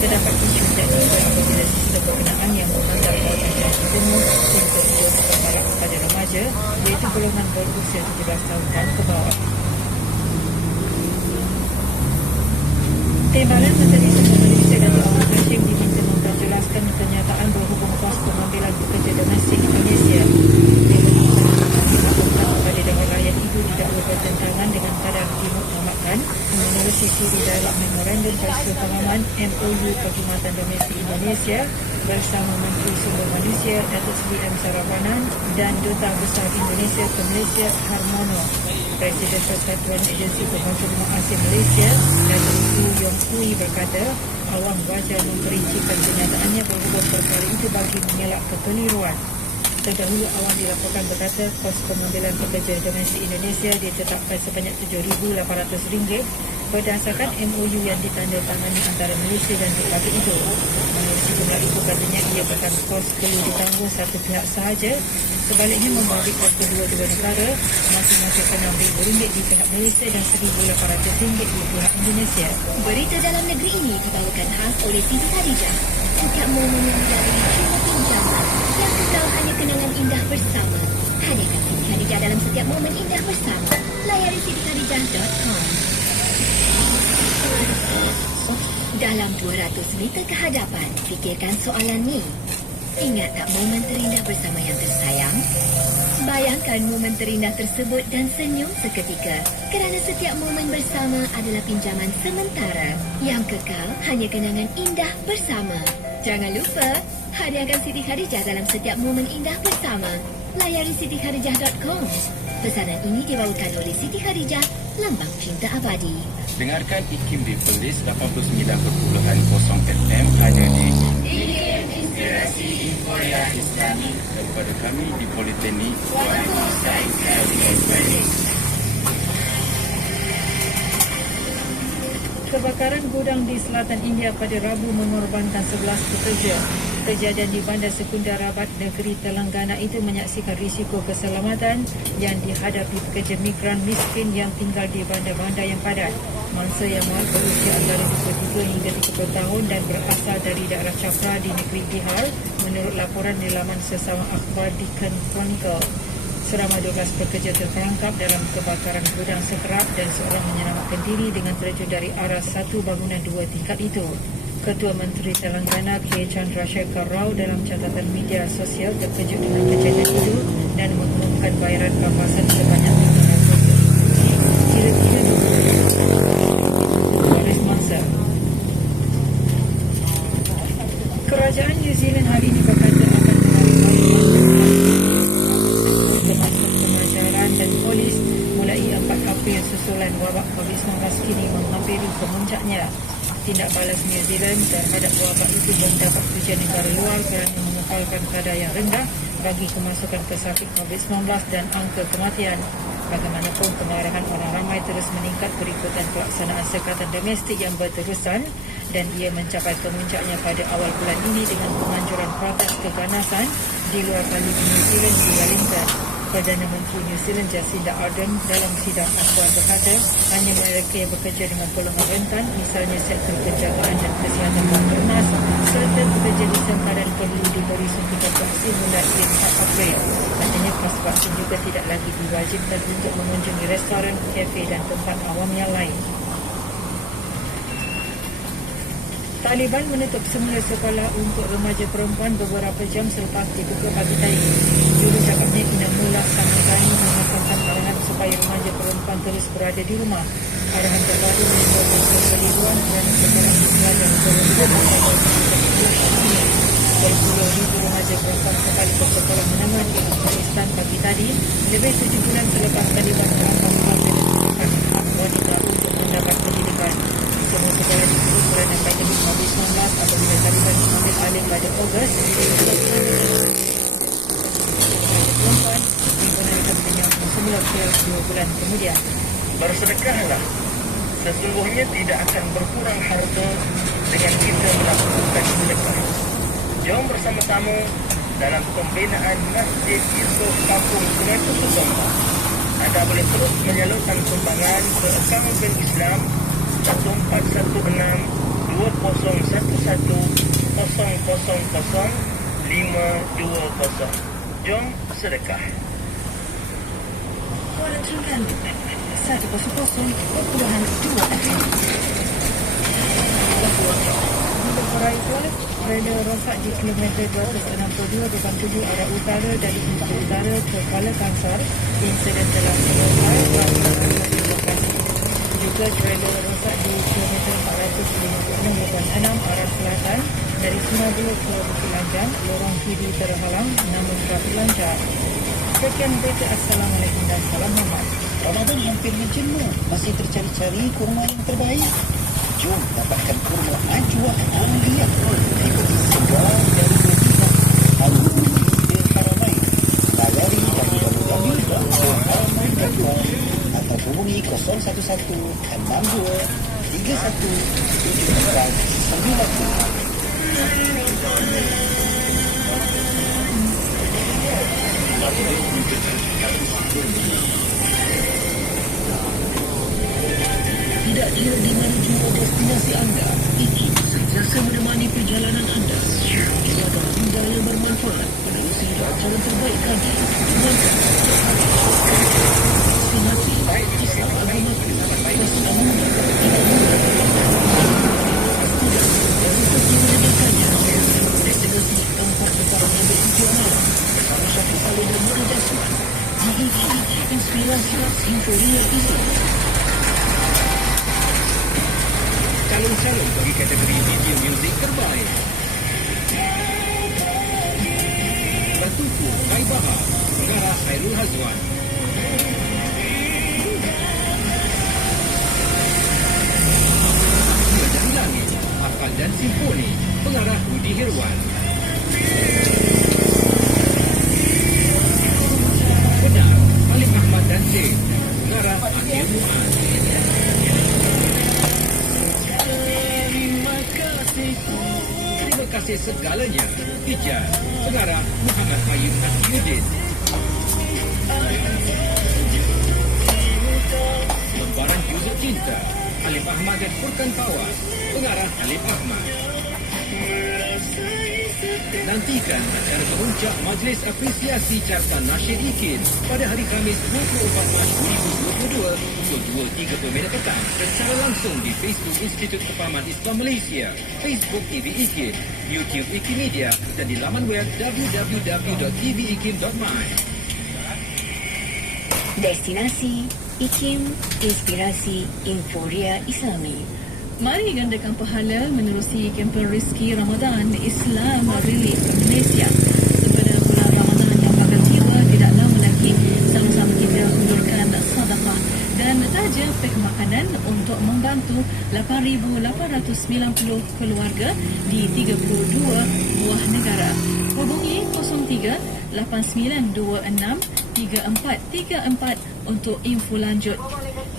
Terdapat isu teknikal apabila sistem berkenaan yang menghantar pautan janji temu untuk dos penggalak kepada remaja iaitu golongan berusia 17 tahun dan ke bawah. Timbalan Menteri Sosial Malaysia Datuk Ahmad Hashim diminta memperjelaskan kenyataan berhubung kos pengambilan pekerja domestik Indonesia. Dia dilakukan kepada daerah rakyat itu didakwa bertentangan dengan kadar dimuktamadkan menerusi siri dalam memorandum persefahaman MOU Perkhidmatan Domestik Indonesia bersama Menteri Sumber Manusia Datuk Seri M. Saravanan dan Duta Besar Indonesia ke Malaysia Harmono. Presiden Persatuan Agensi Pembangunan Asia Malaysia Datuk Su Yong Hui berkata awam wajar memperincikan kenyataannya berhubung perkara itu bagi mengelak kekeliruan. terdahulu awal dilaporkan berkata kos pengambilan pekerja domestik Indonesia ditetapkan sebanyak RM7,800 berdasarkan MOU yang ditandatangani antara Malaysia dan republik itu. Menurut sejumlah itu katanya ia bukan kos perlu ditanggung satu pihak sahaja, sebaliknya membagi kos kedua-dua negara masing-masing RM6,000 di pihak Malaysia dan RM1,800 di pihak Indonesia. Berita dalam negeri ini dibawakan khas oleh Siti Khadijah. Setiap momen yang dilalui cuma pinjaman, yang kekal hanya kenangan indah bersama. Hadiahkan Siti Khadijah dalam setiap momen indah bersama. Layari sitikhadijah.com. Dalam 200 meter ke hadapan, fikirkan soalan ni. Ingat tak momen terindah bersama yang tersayang? Bayangkan momen terindah tersebut dan senyum seketika, kerana setiap momen bersama adalah pinjaman sementara. Yang kekal hanya kenangan indah bersama. Jangan lupa, hadiahkan Siti Khadijah dalam setiap momen indah bersama. Layari sitikhadijah.com. Pesanan ini dibawakan oleh Siti Khadijah, lambang cinta abadi. Dengarkan IKIM di playlist 89.0 FM hanya di IKIM Inspirasi Informa Islami daripada kami di Politeknik Kebakaran gudang di selatan India pada Rabu mengorbankan 11 pekerja. Kejadian di Bandar Sekundar Rabat, negeri Telangana itu menyaksikan risiko keselamatan yang dihadapi pekerja migran miskin yang tinggal di bandar-bandar yang padat. Mangsa yang berusia antara 23 hingga 30 tahun dan berasal dari daerah Chakra di negeri Bihar, menurut laporan di laman sesama akhbar Deccan Chronicle. Selama 12 pekerja terperangkap dalam kebakaran gudang sekerap dan seorang menyelamatkan diri dengan terjun dari aras satu bangunan 2 tingkat itu. Ketua Menteri Telangana K. Chandrasekhar Rao dalam catatan media sosial terkejut dengan kejadian itu dan mengumumkan bayaran kawasan sebanyak RM500 kira-kira waris mangsa. Kerajaan New Zealand hari ini berkata akan pemasaran dan polis mulai 4 April susulan wabak COVID-19 kini menghampiri kemuncaknya. Tindak balas New Zealand terhadap wabak itu mendapat pujian negara luar kerana mengekalkan kadar yang rendah bagi kemasukan pesakit COVID-19 dan angka kematian. Bagaimanapun, kemarahan orang ramai terus meningkat berikutan pelaksanaan sekatan domestik yang berterusan dan ia mencapai kemuncaknya pada awal bulan ini dengan penganjuran protes keganasan di luar Parlimen New Zealand di Wellington. Perdana Menteri New Zealand Jacinda Ardern dalam sidang akhbar berkata hanya mereka yang bekerja dengan golongan rentan, misalnya sektor penjagaan dan kesihatan bernas serta pekerja di sempadan perlu diberi suntikan vaksin mulai 4 April. Katanya pas vaksin juga tidak lagi diwajibkan untuk mengunjungi restoran, kafe dan tempat awam yang lain. Taliban menutup semula sekolah untuk remaja perempuan beberapa jam selepas dibuka pagi tadi. Jurucakapnya Inamullah Samagani mengatakan arahan supaya remaja perempuan terus berada di rumah. Arahan terbaru menimbulkan kekeliruan kerana sekolah pelajar berumur 10,000 remaja perempuan kembali ke sekolah menengah di Afghanistan pagi tadi, lebih 7 bulan selepas Taliban merampas hak dan hak wanita untuk mendapat pendidikan. Semua sekolah ditutup kerana pandemik COVID-19 apabila Taliban mengambil alih pada Ogos. Perempuan dibenarkan menyambung semula ke 2 bulan kemudian. Bersedekahlah. Sesungguhnya tidak akan berkurang harta dengan kita melakukan sedekah. Jom bersama-sama dalam pembinaan Masjid Yusof Kampung Sungai Kusuma. Anda boleh terus menyalurkan sumbangan ke akaun Bank Islam 1416-2001-000-520. Jom sedekah. Kuala Terengganu 100.2 FM. Beberapa itu kereta rosak di kilometer 262.7 arah utara dari Ibu Utara ke Kuala Kangsar. Insiden telah selesai dan lokasi. Juga kereta rosak di kilometer 456.6 arah selatan dari Semabula ke Bukit Lanjang. Lorong kiri terhalang namun trafik lancar. Sekian berita. Assalamualaikum dan salam hormat. Ramadan hampir menjemu, masih tercari-cari kurma yang terbaik. Jom dapatkan kurma Ajwa Aulia Gold. Ikuti segala dari Madinah Al-Haramain Tidak kira di mana jua destinasi anda, IKIM sentiasa menemani perjalanan anda. Tiada anda yang bermanfaat menerusi acara terbaik kami. Destinasi Islam agama bersama destinasi tempat negara yang bertujuan alam bersama Syafiq Saleh dan Muda Jasman di IKIM Inspirasi Sinfonia Islam. Calon-calon bagi kategori video muzik terbaik. Batuku Kai Bahar, pengarah Khairul Hazwan. Dia dari Langit, Hafal dan Simfoni, pengarah Rudi Hirwan. Benar, Halim Ahmad dan Zain, pengarah Akhil Mu'ad. Terima kasih segalanya. Hijaz, pengarah Muhammad Ayyub Asyuddin. Lembaran Juzuk Cinta, Halim Ahmad dan Furkan Fawaz, pengarah Halim Ahmad. Nantikan acara puncak Majlis Apresiasi Carta Nasyid IKIM pada hari Khamis 24 Mac 2022 pukul 2.30 petang secara langsung di Facebook Institut Kefahaman Islam Malaysia, Facebook TV IKIM, YouTube IKIM Media dan di laman web www.tvikim.my. Destinasi IKIM Inspirasi Inforia Islami. Mari gandakan pahala menerusi kempen Rizki Ramadan Islam Relief Malaysia. Pada bulan Ramadan yang bakal tiba tidak lama lagi, sama-sama kita hulurkan sedekah dan taja pek makanan untuk membantu 8,890 keluarga di 32 buah negara. Hubungi 03 8926 3434 untuk info lanjut.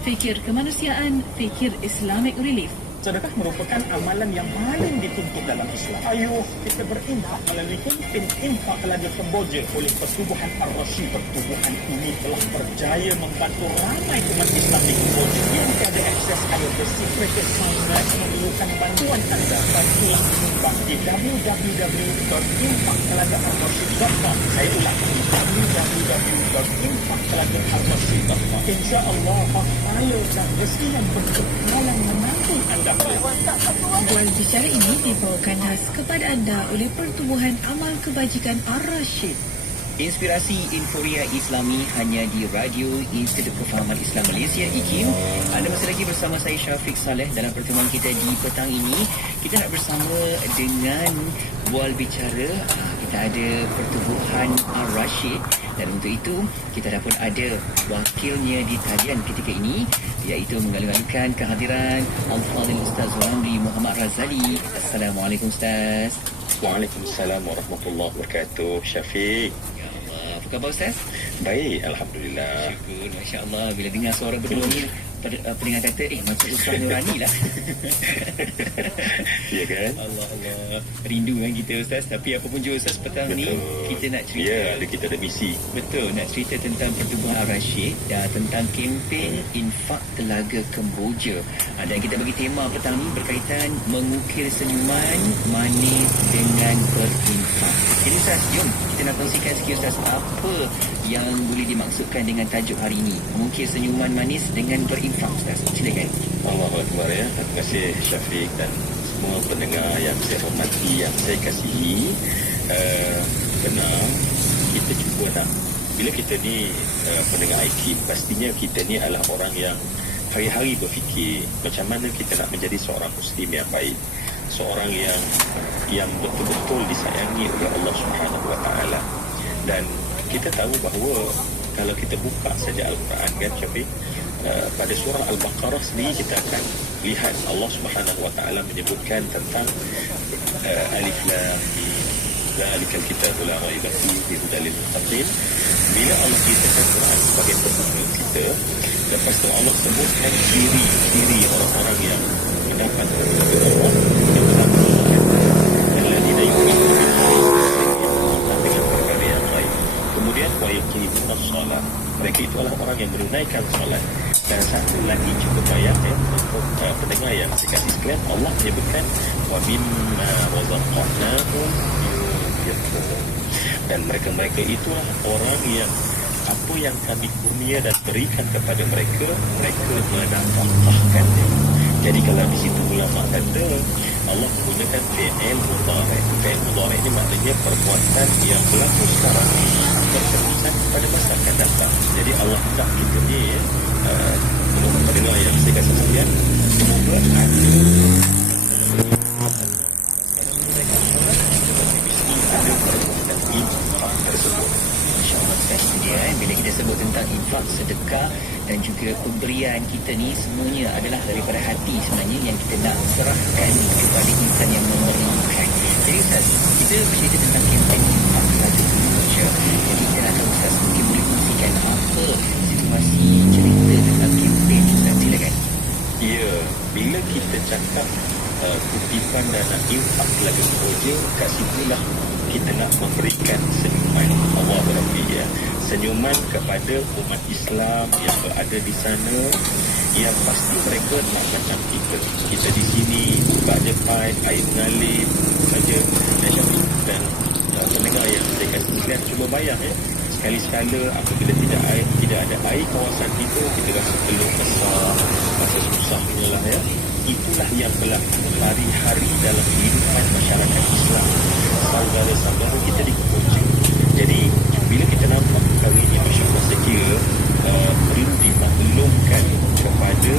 Fikir kemanusiaan, fikir Islamic Relief. Sedekah merupakan amalan yang paling dituntut dalam Islam. Ayuh kita berinfak melalui kempen infak lagi Kemboja oleh Pertubuhan Ar-Rasyid. Pertubuhan ini telah berjaya membantu ramai umat Islam di Kemboja yang tiada akses air bersih. Mereka sangat memerlukan bantuan anda. Bantulah menyumbang di www.infaktelagaarrasyid.com. Saya ulang, www.infaktelagaarrasyid.com. InsyaAllah pahala dan rezeki yang berkekalan menanti anda. Jual bicara ini dibawakan khas kepada anda oleh Pertubuhan Amal Kebajikan Ar-Rasyid. Inspirasi Inforia Islami hanya di Radio Institut Kefahaman Islam Malaysia IKIM. Anda masih lagi bersama saya Syafiq Saleh dalam pertemuan kita di petang ini. Kita nak bersama dengan Bual Bicara. Kita ada Pertubuhan Ar-Rasyid dan untuk itu kita pun ada wakilnya di talian ketika ini, iaitu mengalung-alungkan kehadiran Al-Fadhil Ustaz Ramli Muhammad Razali. Assalamualaikum Ustaz. Waalaikumsalam warahmatullahi wabarakatuh. Syafiq. Apa khabar Ustaz? Baik, Alhamdulillah. Syukur, Masya Allah. Bila dengar suara berdua ni, pendengar kata, macam Ustaz Nurani lah. Ya kan? Allah. Rindu kan kita Ustaz. Tapi apa pun juga Ustaz petang ni, kita nak cerita. Ya, kita ada misi. Betul, nak cerita tentang Pertubuhan Ar-Rasyid dan tentang kempen Infak Telaga Kemboja. Dan kita bagi tema petang ni berkaitan mengukir senyuman manis dengan berinfak. Jadi Ustaz, jom kita nak kongsikan sikit Ustaz, apa yang boleh dimaksudkan dengan tajuk hari ini, mengukir senyuman manis dengan berinfak Ustaz. Silakan. Allahu Akbar ya. Terima kasih Syafiq dan semua pendengar yang saya hormati, yang saya kasihi. Benar, kita cuba nak, bila kita ni pendengar IKIM, pastinya kita ni adalah orang yang hari-hari berfikir macam mana kita nak menjadi seorang Muslim yang baik, seorang yang betul-betul disayangi oleh Allah Subhanahu Wa Taala. Dan kita tahu bahawa kalau kita buka saja Al-Quran kan Syafiq, pada surah Al-Baqarah sendiri kita akan lihat Allah Subhanahu Wa Taala menyebutkan tentang Alif Lam Mim Zalikal kitabul la raiba fihi hudal lil muttaqin. Bila Allah ceritakan Quran sebagai petunjuk kita, lepas tu Allah sebutkan ciri-ciri orang-orang yang mendapat petunjuk Allah, yang mendapat alladzina yu'minuna dengan perkara yang lain. Kemudian wa yuqimuna shalah. Mereka itu adalah orang yang menunaikan solat. Dan satu lagi cukup banyak untuk pendengar yang saya kasih sekalian, Allah menyebutkan wa mimma razaqnahum yunfiqun. Dan mereka itulah orang yang apa yang kami kurnia dan berikan kepada mereka, mereka menafkahkan. Jadi kalau di situ ulama kata Allah menggunakan fi'il mudhari'. Fi'il mudhari' ini maknanya perbuatan yang berlaku sekarang berterusan pada masa akan datang. Jadi Allah tak kita ni pendengar yang saya kasih sekalian, semoga ada perbuatan infak tersebut. InsyaAllah saya sedia bila kita sebut tentang infak, sedekah dan juga pemberian kita ni semuanya adalah daripada hati sebenarnya yang kita nak serahkan kepada insan yang memerlukan. Jadi Ustaz, kita bercerita tentang kempen infak pada Malaysia. Jadi kita nak tahu Ustaz mungkin boleh kongsikan apa situasi cerita tentang kempen Ustaz, silakan. Ya, bila kita cakap kutipan dana infak lagu proja, kat situlah kita nak memberikan senyuman Allah Rabbi, ya. Senyuman kepada umat Islam yang berada di sana, yang pasti mereka tak macam kita. Kita di sini baknya paip, air mengalir saja. Dan pendengar yang saya kasih sekalian, cuba bayang ya, sekali-sekala apabila tidak ada air kawasan kita rasa belum besar, rasa susahnya lah ya. Itulah yang berlaku hari-hari dalam kehidupan masyarakat Islam, saudara-saudara kita di Kemboja. Jadi bila kita nampak perkara ini, Masya Allah, saya kira perlu dimaklumkan kepada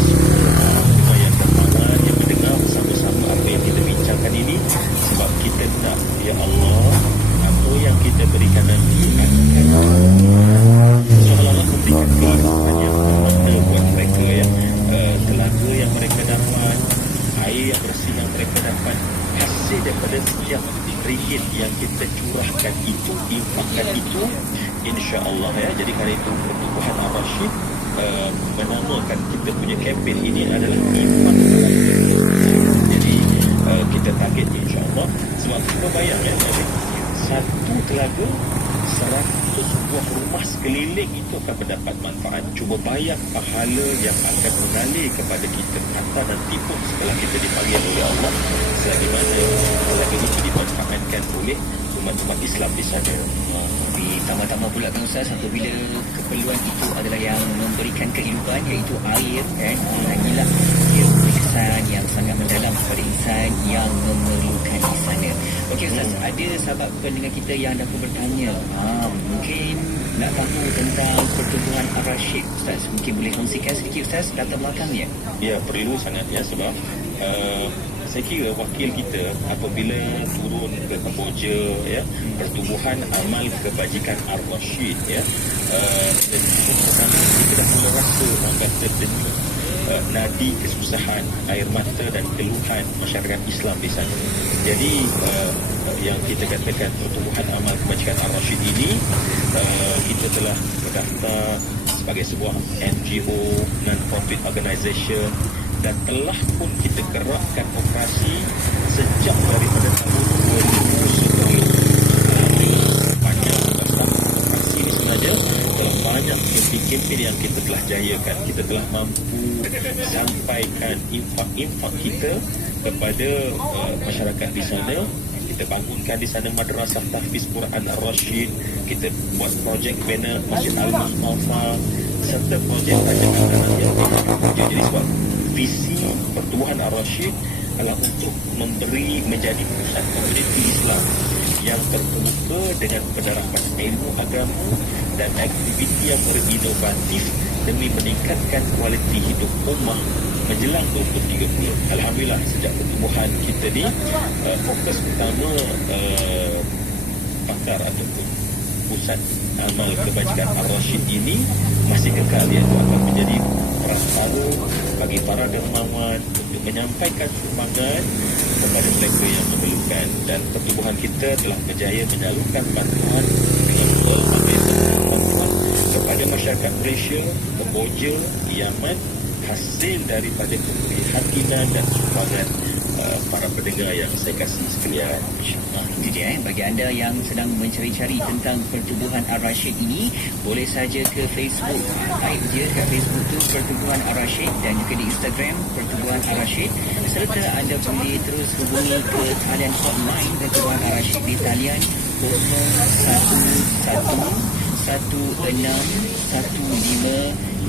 semua yang bermanfaat, yang mendengar bersama-sama apa yang kita bincangkan ini. Sebab kita nak, ya Allah, apa yang kita berikan nanti akan seolah-olah memberikan kehidupan yang ada buat mereka ya. Telaga yang mereka dapat, air yang bersih yang mereka dapat, hasil daripada setiap ringgit yang kita curahkan itu, infakkan itu, insya-Allah ya. Jadi kerana itu Pertubuhan Ar-Rasyid menamakan kita punya kempen ini adalah infak. Jadi kita target insya-Allah, sebab cuba bayang ya, satu telaga 100 buah rumah sekeliling itu akan mendapat manfaat. Cuba bayang pahala yang akan mengalir kepada kita hatta nanti pun setelah kita dipanggil oleh Allah, selagi mana telaga itu dimanfaatkan oleh umat-umat Islam di sana. Tambah-tambah pula kan Ustaz, apabila keperluan itu adalah yang memberikan kehidupan, iaitu air kan, lagilah ia memberi kesan yang sangat mendalam kepada insan yang memerlukan di sana. Okey Ustaz, ada sahabat pendengar kita yang dapat bertanya, mungkin nak tahu tentang Pertubuhan Ar-Rasyid Ustaz, mungkin boleh kongsikan sedikit Ustaz latar belakangnya? Ya, perlu sangat ya, sebab saya kira wakil kita apabila turun ke Kemboja ya, Pertubuhan Amal Kebajikan Ar-Rasyid ya, dan pertama kita dah mula rasa orang kata nadi kesusahan, air mata dan keluhan masyarakat Islam di sana. Jadi yang kita katakan Pertubuhan Amal Kebajikan Ar-Rasyid ini, kita telah berdaftar sebagai sebuah NGO, non-profit organisation, dan telah pun kita gerakkan operasi sejak daripada tahun 2010. Banyak operasi ini sebenarnya telah banyak kempen yang kita telah jayakan. Kita telah mampu sampaikan infak-infak kita kepada masyarakat di sana. Kita bangunkan di sana Madrasah Tahfiz Quran Ar-Rasyid. Kita buat projek banner Masjid Al-Mustafa serta projek Raja Anak yang jadi sebab visi Pertubuhan Ar-Rasyid adalah untuk menjadi pusat komuniti Islam yang terbuka dengan penerapan ilmu agama dan aktiviti yang berinovatif demi meningkatkan kualiti hidup ummah menjelang 2030. Alhamdulillah, sejak pertumbuhan kita ni, fokus utama pakar ataupun pusat amal kebajikan Ar-Rasyid ini masih kekal, iaitu akan menjadi prasara bagi para dermawan untuk menyampaikan sumbangan kepada mereka yang memerlukan, dan pertubuhan kita telah berjaya menyalurkan bantuan dengan pelbagai bantuan kepada masyarakat Malaysia, Kemboja, Yaman, hasil daripada keprihatinan dan sumbangan para pendengar yang saya kasih sekalian. Itu dia, bagi anda yang sedang mencari-cari tentang Pertubuhan Ar-Rashid ini, boleh saja ke Facebook, type je ke Facebook tu Pertubuhan Ar-Rashid, dan juga di Instagram Pertubuhan Ar-Rashid, serta anda boleh terus hubungi ke talian hotline Pertubuhan Ar-Rashid di talian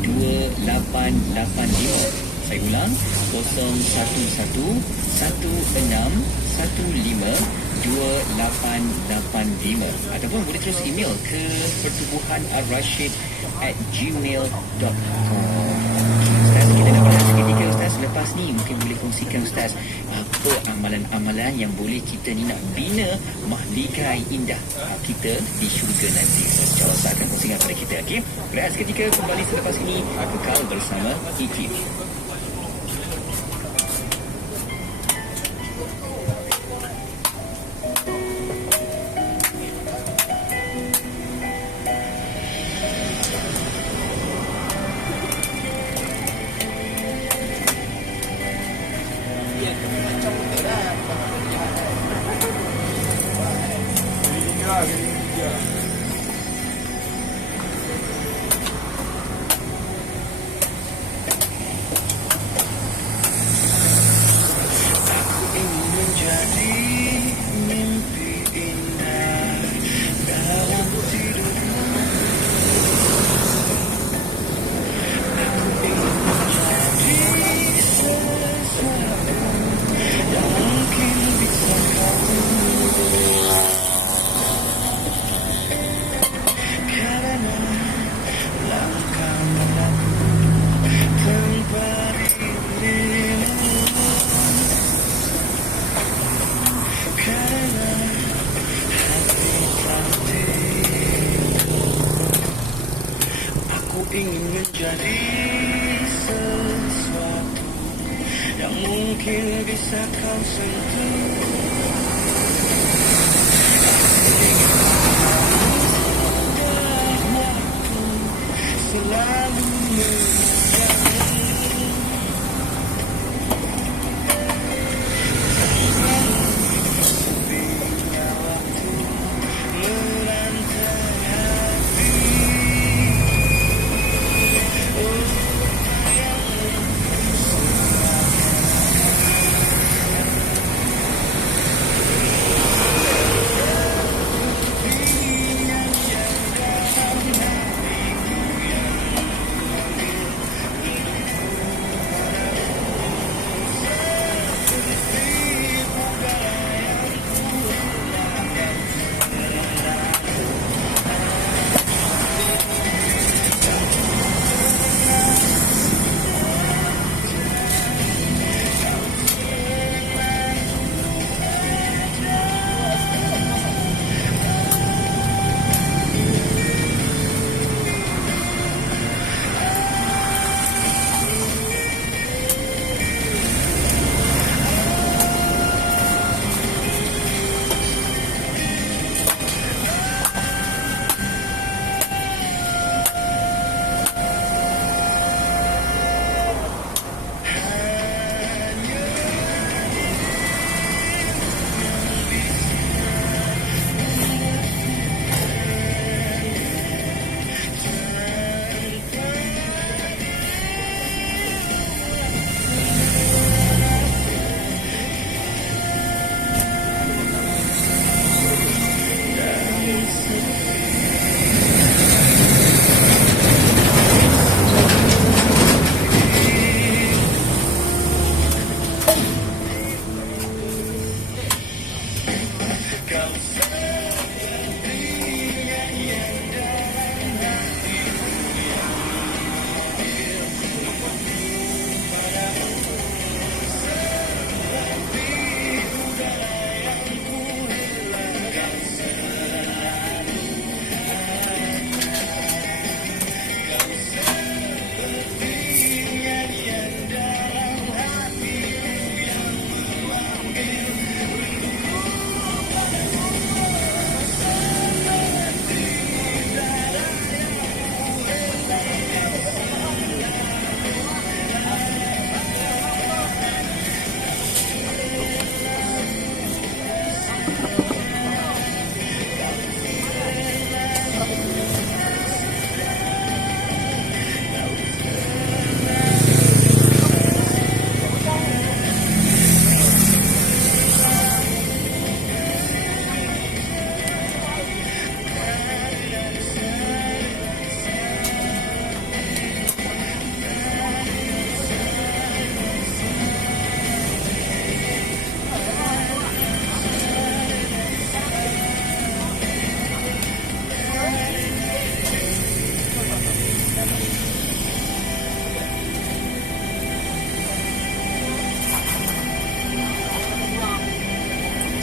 011-1515-2885. Saya ulang, 011-1515-2885, ataupun boleh terus email ke pertubuhanarrashid@gmail.com. Ustaz, kita nak bahas seketika Ustaz. Lepas ni mungkin boleh kongsikan Ustaz, apa amalan-amalan yang boleh kita ni nak bina mahligai indah kita di syurga nanti. InsyaAllah Ustaz akan kongsikan kepada kita. Okay? Rehat seketika, kembali selepas ini. Kekal bersama IKIM. ingin menjadi sesuatu yang mungkin bisa kau sentuh. Selalu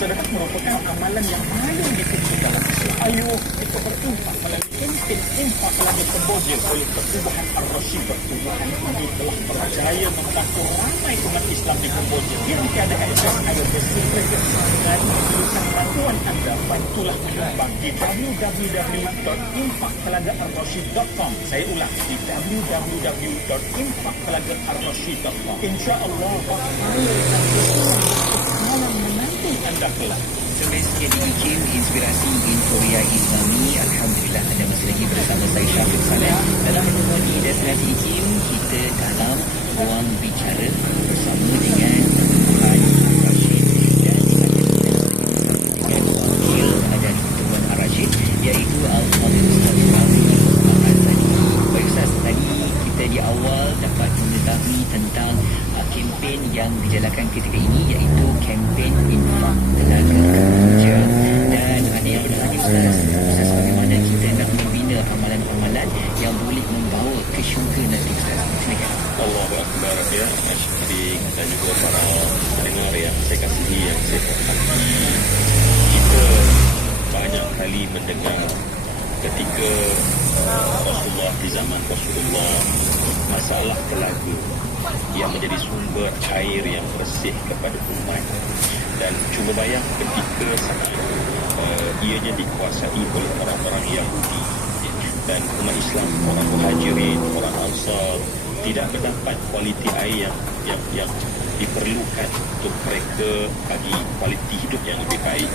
Sedekah merupakan amalan yang paling diterima dalam Islam. Ayo kita berinfak melalui kempen infak ladang Kemboja oleh Pertubuhan Ar-Rasyid. Pertubuhan ini telah berjaya membantu ramai umat Islam di Kemboja yang tiada akses air bersih mereka. Dengan memerlukan bantuan anda, bantulah menyumbang di www.infaktelagaarrasyid.com. Saya ulang, di www.infaktelagaarrasyid.com. InsyaAllah pahala dan menanti anda kelak. Semestinya di IKIM Inspirasi Inforia Islami. Alhamdulillah anda masih lagi bersama saya Syafiq Saleh dalam Harmoni Destinasi IKIM. Kita dalam ruang bicara bersama dengan Tuan Rashid dan dengan wakil dari Tuan Rashid iaitu Al-Fadhil Ustaz Rawi Al-Azani. Baik Ustaz, tadi kita di awal dapat mengetahui tentang kempen yang dijalankan ketika ini iaitu kempen infak telaga Kemboja. Dan ada yang bertanya Ustaz, bagaimana kita nak membina amalan-amalan yang boleh membawa ke syurga nanti Ustaz? Silakan. Allahu Akbar ya, Asyik dan juga para pendengar yang saya kasihi, yang saya hormati. Kita banyak kali mendengar ketika Rasulullah, di zaman Rasulullah, masalah telaga yang menjadi sumber air yang bersih kepada umat. Dan cuba bayang ketika saat ianya dikuasai oleh orang-orang Yahudi dan umat Islam, orang Muhajirin, orang Ansar tidak mendapat kualiti air yang diperlukan untuk mereka bagi kualiti hidup yang lebih baik.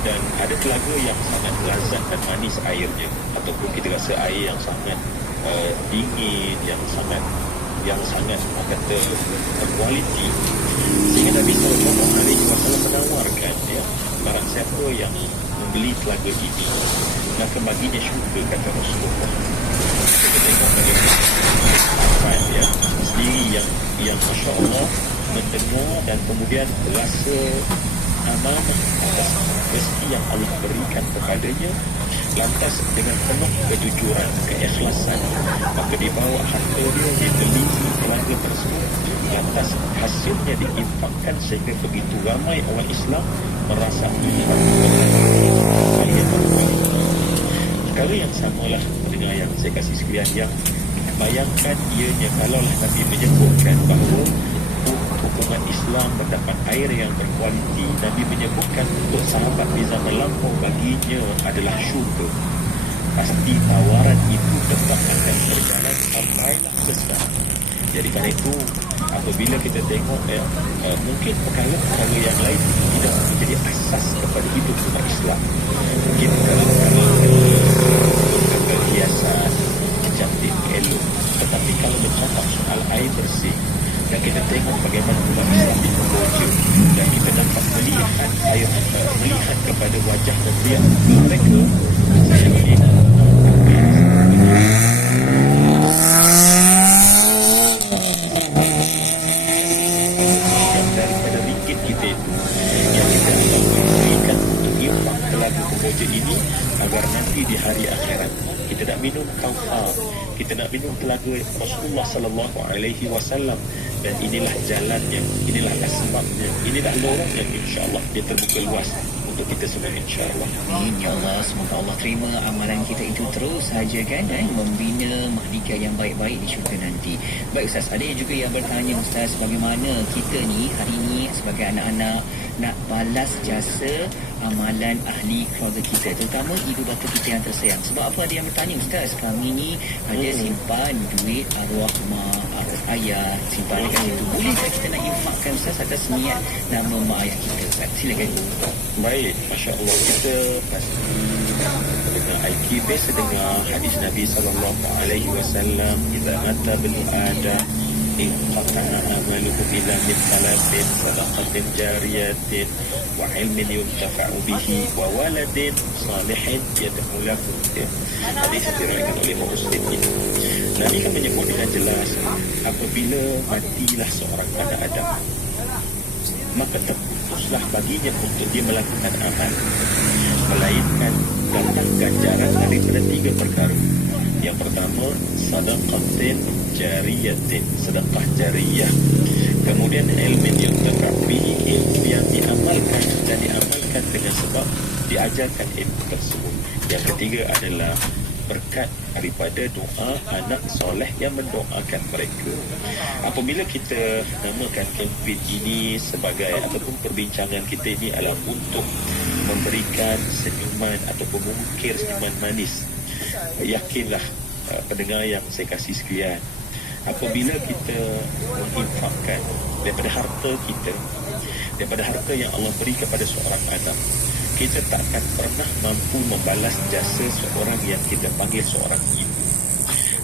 Dan ada telaga yang sangat lazat dan manis airnya, ataupun kita rasa air yang sangat dingin, yang sangat orang kata berkualiti, sehingga Nabi SAW menawarkan barang siapa yang membeli telaga ini maka baginya syurga, kata Rasulullah. Kita tengok bagaimana sendiri yang Masya Allah mendengar dan kemudian rasa amanah atas rezeki yang Allah berikan kepadanya, lantas dengan penuh kejujuran, keikhlasan, maka dibawa harta dia, dibeli telaga tersebut, lantas hasilnya diinfakkan sehingga begitu ramai orang Islam merasai perkara yang samalah dengan yang saya kasih sekalian, yang bayangkan ianya kalaulah Nabi menyebutkan bahawa umat Islam mendapat air yang berkualiti. Nabi menyebutkan untuk sahabat di zaman lampau baginya adalah syurga. Pasti tawaran itu tetap akan berjalan sampailah selesai. Jadi kerana itu apabila kita tengok mungkin perkara-perkara yang lain tidak menjadi asas kepada hidup umat Islam. Mungkin perkara hiasan, cantik, elok. Tetapi kalau bercakap soal air bersih, dan kita tengok bagaimana umat Islam di Kemboja, dan kita dapat melihat kepada wajah dan riak mereka, saya melihat daripada ringgit kita itu yang kita akan berikan untuk infak telaga Kemboja ini, agar nanti di hari akhirat kita nak minum Kauthar, kita nak minum telaga Rasulullah sallallahu alaihi wasallam. Dan inilah jalannya, inilah asbabnya, inilah lorongnya, insya-Allah dia terbuka luas untuk kita semua, insya-Allah. Amin ya Allah, semoga Allah terima amalan kita itu terus saja kan, membina mahligai yang baik-baik di syurga nanti. Baik Ustaz, ada juga yang bertanya Ustaz, bagaimana kita ni hari ini sebagai anak-anak nak balas jasa amalan ahli keluarga kita, terutama ibu bapa kita yang tersayang. Sebab apa ada yang bertanya Ustaz, kami ni ada simpan duit arwah mak, arwah ayah, simpan dekat situ, bolehkah kita nak infakkan Ustaz atas niat nama mak ayah kita Ustaz? Silakan. Baik, Masya Allah, kita pasti dengan IQ biasa dengar hadis Nabi SAW, "Idza mata bani Adam inqata'a amaluhu illa min thalathin, sadaqatin jariyatin wa ilmin yuntafa'u bihi wa waladin salihin yad'u lahu." Hadis diriwayatkan oleh Muslim ini. Nabi kan menyebut dengan jelas, apabila matilah seorang anak Adam, maka terputuslah baginya untuk dia melakukan amal, melainkan dapat ganjaran daripada 3 perkara. Yang pertama, sadaqatin jariyatin, sedekah jariyah. Kemudian elemen yang terapi, ilmu yang diamalkan dan diamalkan dengan sebab diajarkan ilmu tersebut. Yang ketiga adalah berkat daripada doa anak soleh yang mendoakan mereka. Apabila kita namakan kempen ini sebagai ataupun perbincangan kita ini adalah untuk memberikan senyuman ataupun mengukir senyuman manis, yakinlah pendengar yang saya kasih sekalian, apabila kita menginfakkan daripada harta kita, daripada harta yang Allah beri kepada seorang anak, kita takkan pernah mampu membalas jasa seorang yang kita panggil seorang ibu.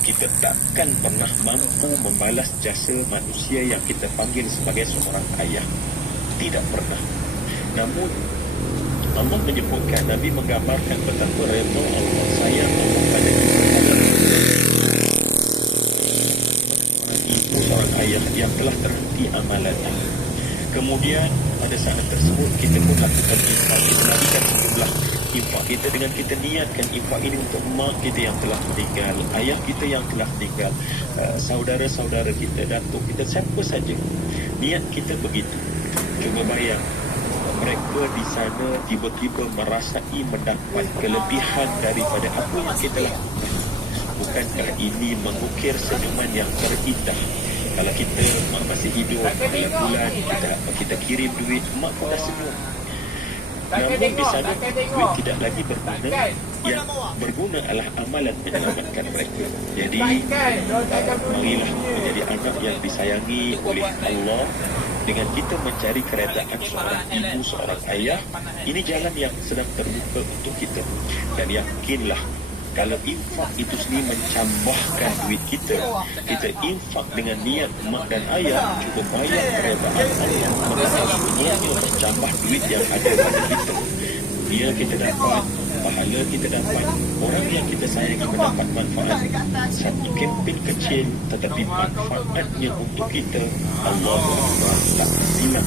Kita takkan pernah mampu membalas jasa manusia yang kita panggil sebagai seorang ayah. Tidak pernah. Namun Allah menyebutkan, Nabi menggambarkan betapa redha Allah, sayang Allah pada kita ibu seorang ayah yang telah terhenti amalannya. Kemudian pada saat tersebut kita pun lakukan infak. Kita lakukan sejumlah infak kita dengan kita niatkan infak ini untuk mak kita yang telah meninggal, ayah kita yang telah meninggal, saudara-saudara kita, datuk kita, siapa saja. Niat kita begitu. Cuba bayang, mereka di sana tiba-tiba merasai mendapat kelebihan daripada apa yang kita lakukan. Bukankah ini mengukir senyuman yang terindah? Kalau kita mak masih hidup, bulan kita kirim duit, mak pun dah senyum. Namun di sana duit tidak lagi berguna. Yang berguna adalah amalan menyelamatkan mereka. Jadi marilah menjadi anak yang disayangi oleh Allah dengan kita mencari keredaan seorang ibu, seorang ayah. Ini jalan yang sedang terbuka untuk kita. Dan yakinlah, kalau infak itu sendiri mencambahkan duit kita, kita infak dengan niat mak dan ayah, cuba bayar keredaan Allah, maka semuanya mencambah duit yang ada pada kita. Dia kita dapat, pahala kita dapat, orang yang kita sayangi mendapat manfaat. Satu kempen kecil tetapi manfaatnya untuk kita, Allah tak hilang.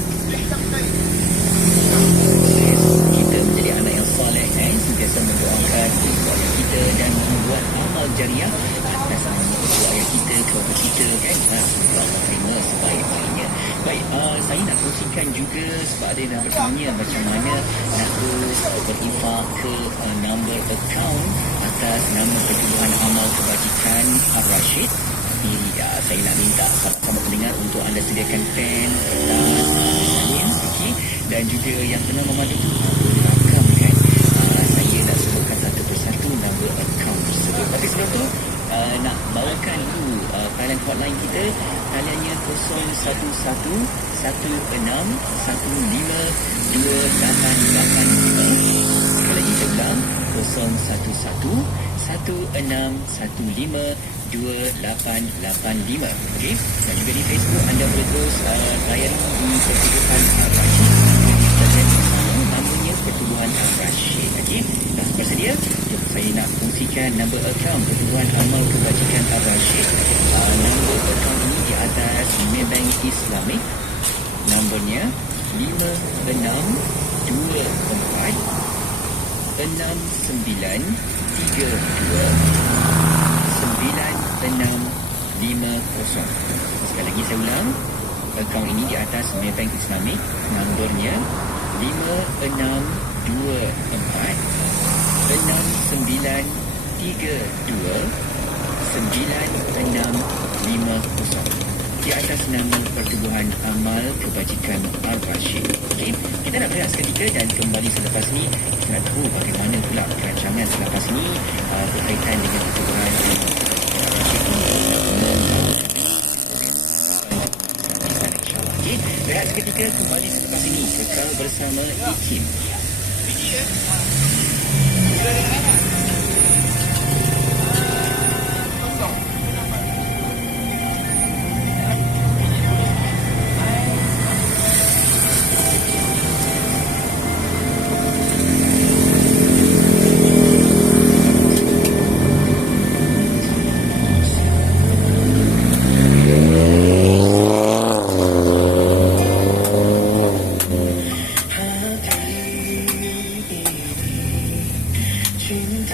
Kita menjadi anak yang soleh, sentiasa mendoakan ibu ayah kita dan membuat amal jariah atas nama ibu ayah kita, keluarga kita, semoga Allah terima sebaik-baiknya. Baik, saya nak kongsikan juga sebab ada yang nak bertanya macam mana nak terus berinfak ke nombor akaun atas nama Pertubuhan Amal Kebajikan Ar-Rashid. Saya nak minta sahabat-sahabat pendengar untuk anda sediakan pen, kertas, dan juga yang pernah memandu tu rakamkan. Saya nak sebutkan satu persatu nombor akaun tersebut. Tapi sebelum tu nak bawakan dulu talian hotline kita. Taliannya 011-115-28885. Sekali lagi saya ulang, 011-115-28885. Okey, dan juga di Facebook anda boleh terus layari di Pertubuhan Ar-Rashid. Namanya Pertubuhan Ar-Rashid. Okey, dah bersedia? Jom saya nak kongsikan nombor akaun Pertubuhan Amal Kebajikan Ar-Rashid. Nombor akaun ini di atas Maybank Islamic. Nombornya 5624-9650. Sekali lagi saya ulang, akaun ini di atas Maybank Islamic. Nombornya 5624-9650. Di atas nama Pertubuhan Amal Kebajikan Ar-Rashid. Okey, kita nak berehat seketika dan kembali selepas ini. Kita nak tahu bagaimana pula perancangan selepas ini berkaitan dengan Pertubuhan Ar-Rashid ini. Okey, berehat seketika, kembali selepas ini. Kekal bersama IKIM. cinta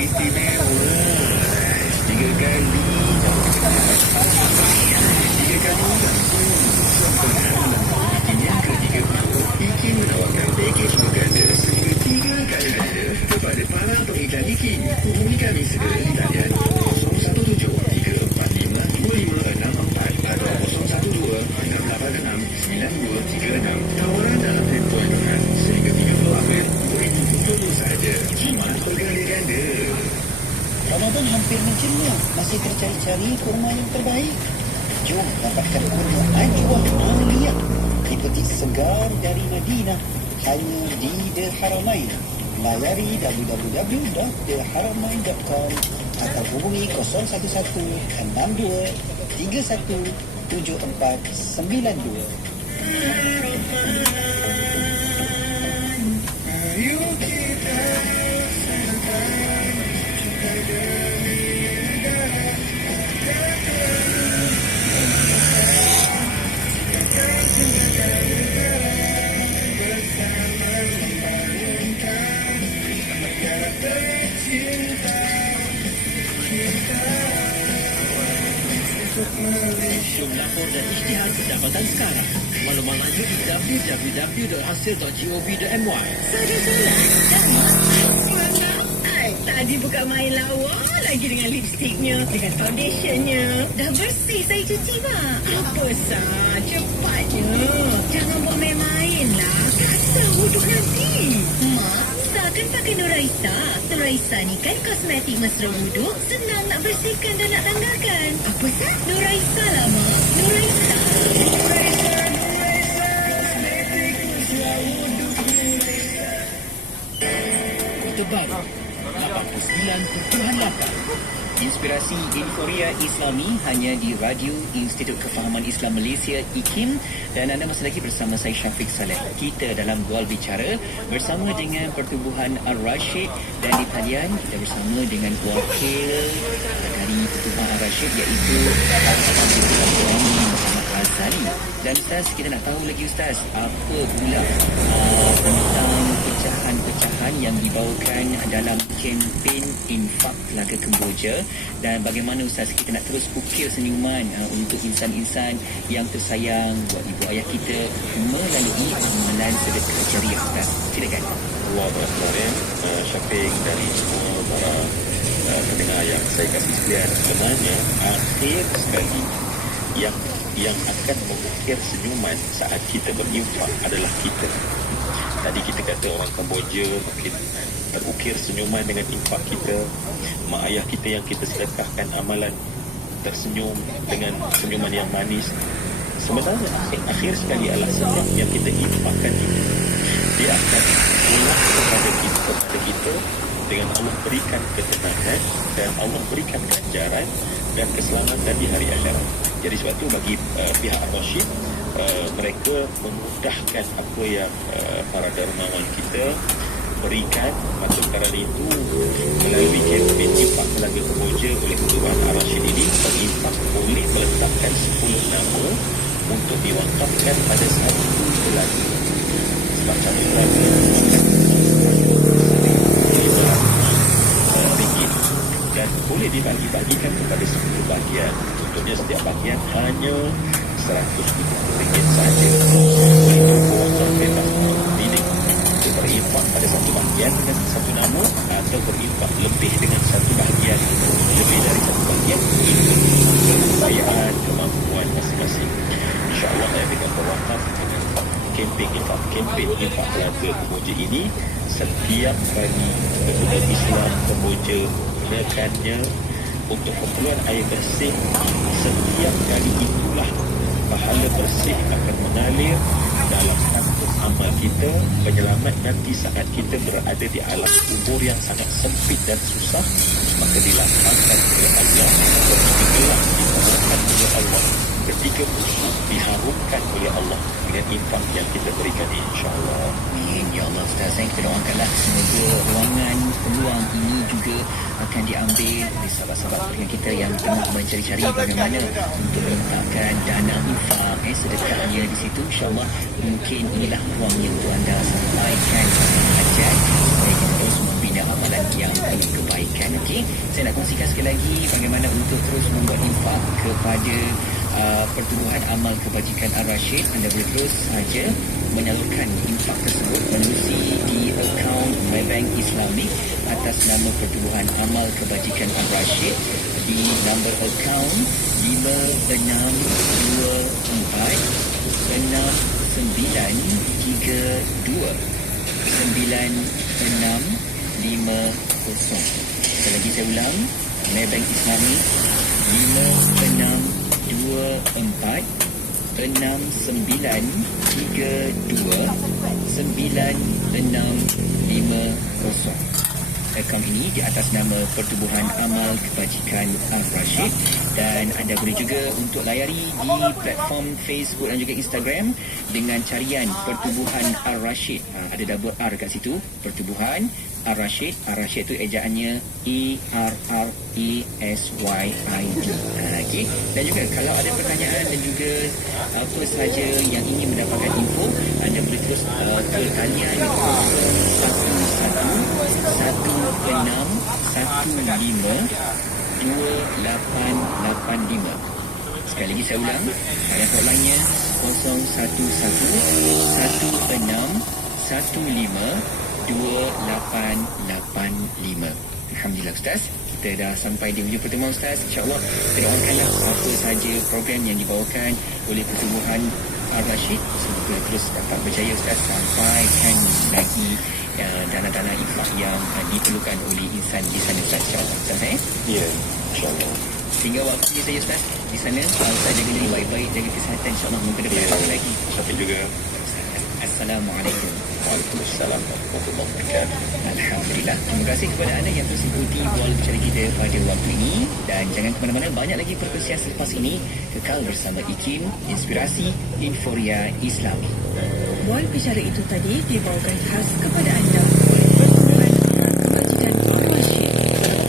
Istimewa 3 kali Madinah hanya di The Haramain. Layari www.theharamain.com atau hubungi 011 62 31 7492. Lapor dan isytihar pendapatan sekarang. Maklumat lanjut di www.hasil.gov.my. Tadi bukan main lawa lagi dengan lipstiknya, dengan foundationnya. Dah bersih saya cuci, Mak. Apa sah? Cepatnya. Jangan buat main-main lah. Kata wuduk nanti. Mak, Sah kan pakai Nuraisa. Nuraisa ni kan kosmetik mesra wuduk. Senang nak bersihkan dan nak tanggalkan. Apa sah? Nuraisa lah, Mak. Nuraisa. Terbaru 89.8. Inspirasi Euforia Islami hanya di Radio Institut Kefahaman Islam Malaysia IKIM, dan anda masih lagi bersama saya Syafiq Saleh. Kita dalam Bual Bicara bersama dengan Pertubuhan Ar-Rashid, dan di talian kita bersama dengan wakil dari Pertubuhan Ar-Rashid iaitu Muhammad Azali. Dan Ustaz, kita nak tahu lagi Ustaz, apa pula tentang pecahan-pecahan yang dibawakan dalam kempen infak Telaga Kemboja, dan bagaimana Ustaz kita nak terus ukir senyuman untuk insan-insan yang tersayang, buat ibu ayah kita melalui amalan sedekah jariah Ustaz. Silakan. Allah Akbar, Syafiq, dari semua para pendengar yang saya kasih sekalian. Sebenarnya akhir sekali yang akan mengukir senyuman saat kita berinfak adalah kita. Tadi kita kata orang Kemboja mungkin terukir senyuman dengan infak kita. Mak ayah kita yang kita sedekahkan amalan tersenyum dengan senyuman yang manis. Sebenarnya akhir sekali adalah senyum yang kita infakkan itu, dia akan pulang kepada kita dengan Allah berikan ketenangan dan Allah berikan ganjaran dan keselamatan di hari akhirat. Jadi sebab itu bagi pihak Ar-Rashid, mereka memudahkan apa yang para dermawan kita berikan. Maksud kerana itu, melalui kempen infak Telaga Kemboja oleh Pertubuhan Ar-Rashid ini, penginfak boleh meletakkan 10 nama untuk diwakafkan pada satu telaga. Sebab satu telaga ringgit, dan boleh dibagi-bagikan kepada 10 bahagian. Contohnya setiap bahagian hanya RM150 sahaja. Itu wakaf bebas pilih untuk berinfak pada satu bahagian dengan satu nama, atau berinfak lebih dengan satu bahagian, lebih dari satu bahagian, itu kekayaan, kemampuan masing-masing. InsyaAllah dengan berwakaf dengan kempen infak Telaga Kemboja ini, setiap kali umat Islam Kemboja gunakannya untuk keperluan air bersih, setiap kali itulah pahala bersih akan mengalir dalam kantung amal kita, penyelamat nanti saat kita berada di alam kubur yang sangat sempit dan susah, maka dilapangkan oleh Allah, ketika diharumkan oleh Allah, ketika musuh diharumkan oleh Allah dengan infak yang kita berikan, insyaAllah. Amin. Ya Allah Ustaz, kita doakanlah semoga ruangan peluang ini juga akan diambil oleh sahabat-sahabat dengan kita yang tengah mencari-cari bagaimana untuk meletakkan dana infak sedekahnya di situ. InsyaAllah mungkin inilah ruangnya untuk anda sampaikan hajat supaya kita terus membina amalan yang penuh kebaikan. Okey, saya nak kongsikan sekali lagi bagaimana untuk terus membuat infak kepada Pertubuhan Amal Kebajikan Ar-Rashid. Anda boleh terus saja menyalurkan infak tersebut menerusi di akaun Maybank Islamic atas nama Pertubuhan Amal Kebajikan Ar-Rashid di nombor akaun 56249650. Sekali lagi saya ulang, Maybank Islamic 5624 6932 Akaun ini di atas nama Pertubuhan Amal Kebajikan Ar-Rashid, dan anda boleh juga untuk layari di platform Facebook dan juga Instagram dengan carian Pertubuhan Ar-Rashid. Ada double R kat situ, Pertubuhan Ar-Rashid. Ar-Rashid tu ejaannya ARRASYID. Okay. Dan juga kalau ada pertanyaan dan juga apa sahaja yang ingin mendapatkan info, anda boleh terus ke talian 0111152885. Sekali lagi saya ulang, talian hotline-nya 0111152885. Alhamdulillah Ustaz, kita dah sampai di hujung pertemuan Ustaz. InsyaAllah kita doakanlah apa sahaja program yang dibawakan oleh Pertubuhan Ar-Rashid semoga terus dapat berjaya Ustaz, sampaikan lagi dana-dana infak yang diperlukan oleh insan di sana Ustaz, insyaAllah Ustaz. Ya, insyaAllah. Sehingga waktunya saya Ustaz di sana, Ustaz jaga diri baik-baik, jaga kesihatan, insyaAllah mungkin depan lagi. Sampai juga. Assalamualaikum. Waalaikumsalam warahmatullahi wabarakatuh. Alhamdulillah. Terima kasih kepada anda yang terus ikuti Bual Bicara kita pada waktu ini, dan jangan ke mana-mana, banyak lagi perkongsian selepas ini. Kekal bersama IKIM, Inspirasi Inforia Islami. Bual Bicara itu tadi dibawakan khas kepada anda oleh Pertubuhan Kebajikan Ar-Rashid.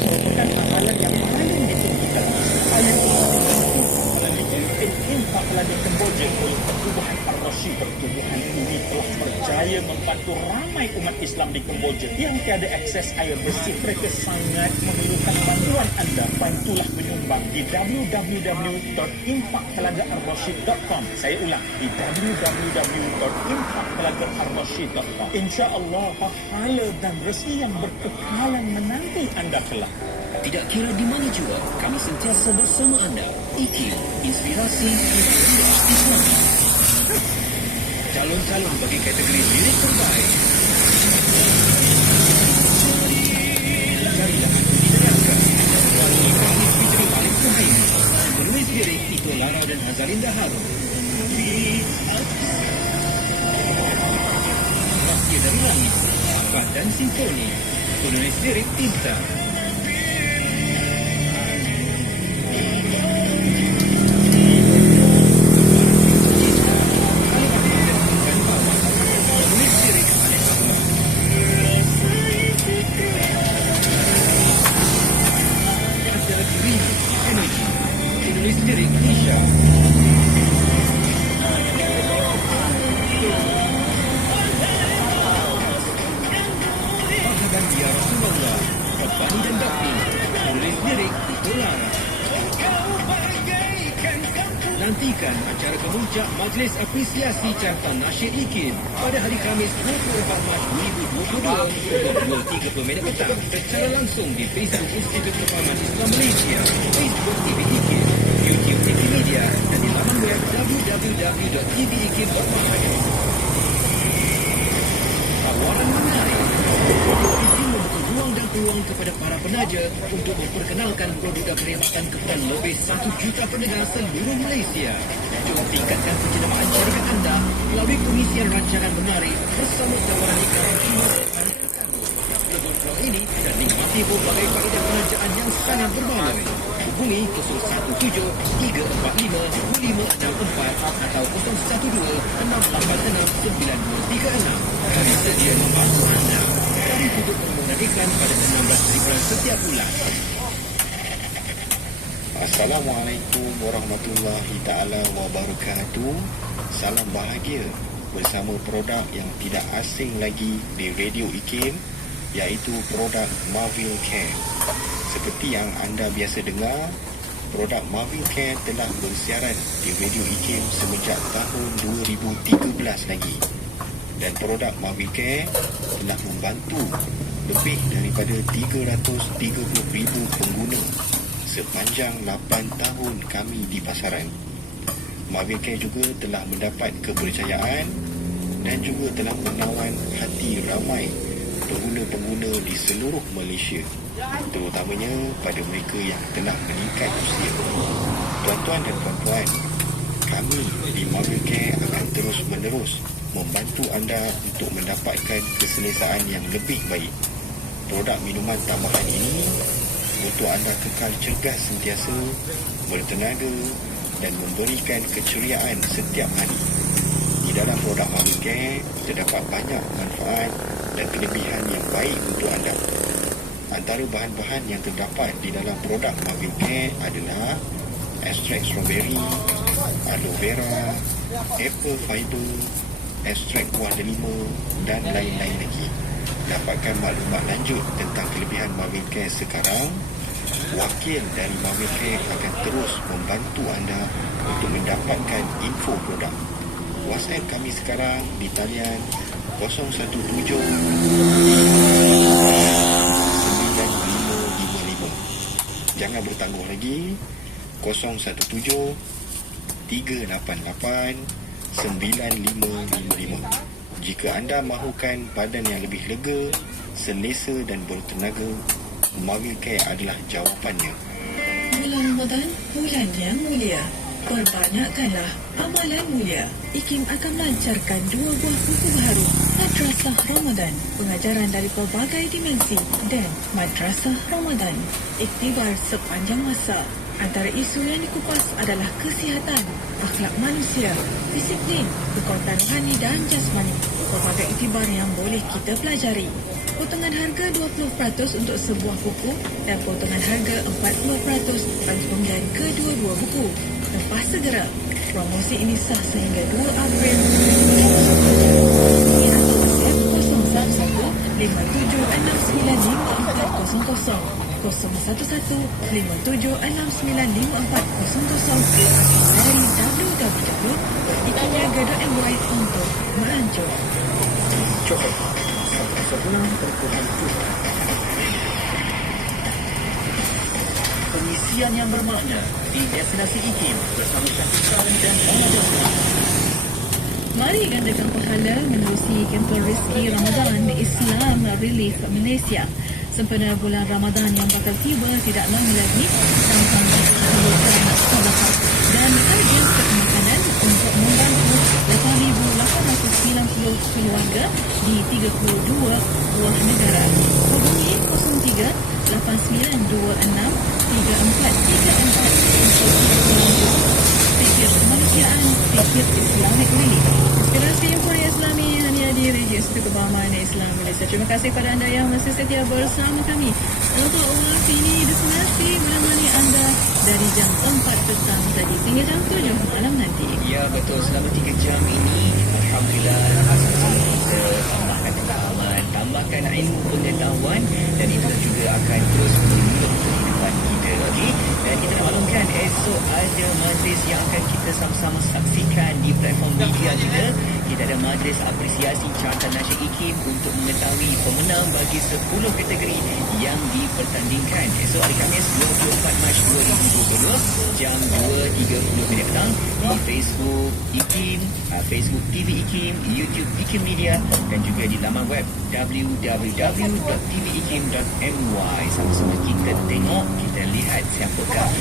Merupakan amalan yang paling ditinggikan. Ayat infak lagi Kemboja oleh Pertubuhan Ar-Rashid. Pertubuhan ini telah berjaya membantu ramai umat Islam di Kemboja yang tiada akses air bersih. Mereka sangat memerlukan bantuan anda. Bantulah menyumbang di www.infaktelagaarrashid.com. Saya ulang, di www.infaktelagaarrashid.com. InsyaAllah pahala dan rezeki yang berkekalan menanti anda kelak. Tidak kira di mana jua, kami sentiasa bersama anda. IKIM, Inspirasi Inforia Islami. Calon-calon bagi kategori lirik terbaik. Carilah aku di neraka. Wangi Hafiz Fitri Malik Suhaimi. Penulis lirik Tito Lara dan Hazalinda Harun. Rahsia dari Langit, Abad dan Simfoni. Penulis lirik Tinta. Nantikan acara kemuncak Majlis Apresiasi Carta Nasyid IKIM pada hari Khamis 24 Mac 2022 pukul 2.30 petang secara langsung di Facebook Institut Performan Islam Malaysia, Facebook TV IKIM, YouTube IKIM Media dan di laman web www.tvikim.my. Tawaran menarik. IKIM membuka ruang dan peluang kepada para penaja untuk memperkenalkan produk dan perkhidmatan kepada lebih 1 juta pendengar seluruh Malaysia. Jom tingkatkan penjenamaan syarikat anda melalui pengisian rancangan menarik bersama tawaran iklan khidmat lebih peluang ini dan nikmati berbagai faedah penajaan yang sangat berbaloi. Hubungi 017-345-2564 atau 012-686-9236. Kami sedia membantu anda. Kami tutup permohonan iklan pada 16 Februari setiap bulan. Assalamualaikum warahmatullahi ta'ala wabarakatuh. Salam bahagia bersama produk yang tidak asing lagi di Radio IKIM, iaitu produk Marvil Care. Seperti yang anda biasa dengar, produk Marvil Care telah bersiaran di Radio IKIM semenjak tahun 2013 lagi. Dan produk Marvil Care telah membantu lebih daripada 330,000 pengguna sepanjang 8 tahun kami di pasaran. Marvil Care juga telah mendapat kepercayaan dan juga telah menawan hati ramai pengguna-pengguna di seluruh Malaysia, terutamanya pada mereka yang telah meningkat usia. Tuan-tuan dan puan-puan, kami di Marvil Care akan terus menerus membantu anda untuk mendapatkan keselesaan yang lebih baik. Produk minuman tambahan ini untuk anda kekal cergas sentiasa, bertenaga dan memberikan keceriaan setiap hari. Di dalam produk Marvin Care terdapat banyak manfaat dan kelebihan yang baik untuk anda. Antara bahan-bahan yang terdapat di dalam produk Marvin Care adalah ekstrak strawberry, aloe vera, apple fiber, ekstrak kuah delima dan lain-lain lagi. Dapatkan maklumat lanjut tentang kelebihan Marvin Care sekarang. Wakil dari Marvin Care akan terus membantu anda untuk mendapatkan info produk. WhatsApp kami sekarang di talian 017 9555. Jangan bertangguh lagi. 017 388 9555. Jika anda mahukan badan yang lebih lega, selesa dan bertenaga, Marvin Care adalah jawapannya. Bulan Ramadan, bulan yang mulia. Perbanyakkanlah amalan mulia. IKIM akan melancarkan 2 buah buku baru, Madrasah Ramadan, pengajaran dari pelbagai dimensi, dan Madrasah Ramadan, iktibar sepanjang masa. Antara isu yang dikupas adalah kesihatan, akhlak manusia, disiplin, kekuatan rohani dan jasmani. Pelbagai iktibar yang boleh kita pelajari. Potongan harga 20% untuk sebuah buku dan potongan harga 40% bagi pembelian kedua-dua buku. Lepas segera. Promosi ini sah sehingga 2 April. Atau WhatsApp 011 57695400 011-57695400 dari www.ikimniaga.my untuk merancang. Coba 1.7 pengisian yang bermakna di destinasi IKIM bersama Syafiqah dan Ramadan. Mari gandakan pahala menerusi kempen rezeki Ramadan Islam Relief Malaysia. Sempena bulan Ramadan yang bakal tiba tidak lama lagi, tentang menyalurkan sedekah dan agen makanan untuk membantu 8,890 keluarga di 32 buah negara. Hubungi 03 8926 3434 untuk lanjut. Fikir kemanusiaan, fikir Islamic Relief. Inspirasi Euforia Islami hanya di Radio Institut Kebahaman Islam Malaysia. Terima kasih kepada anda yang masih setia bersama kami. Untuk waktu ini destinasi menemani anda dari jam 4 petang tadi sehingga jam 7 malam nanti. Ya betul, selama 3 jam ini alhamdulillah sama-sama kita tambahkan pengalaman, tambahkan ilmu pengetahuan dan itu juga akan terus menyulut kehidupan kita. Okay? Dan kita nak maklumkan esok ada majlis yang akan kita sama-sama saksikan di platform media kita. Kita ada majlis apresiasi carta nasyid IKIM untuk mengetahui pemenang bagi 10 kategori yang dipertandingkan. Esok hari Khamis 24 Mac 2022 jam 2.30 petang di Facebook IKIM, Facebook TV IKIM, YouTube IKIM Media dan juga di laman web www.tvikim.my. Sama-sama kita tengok, kita lihat siapakah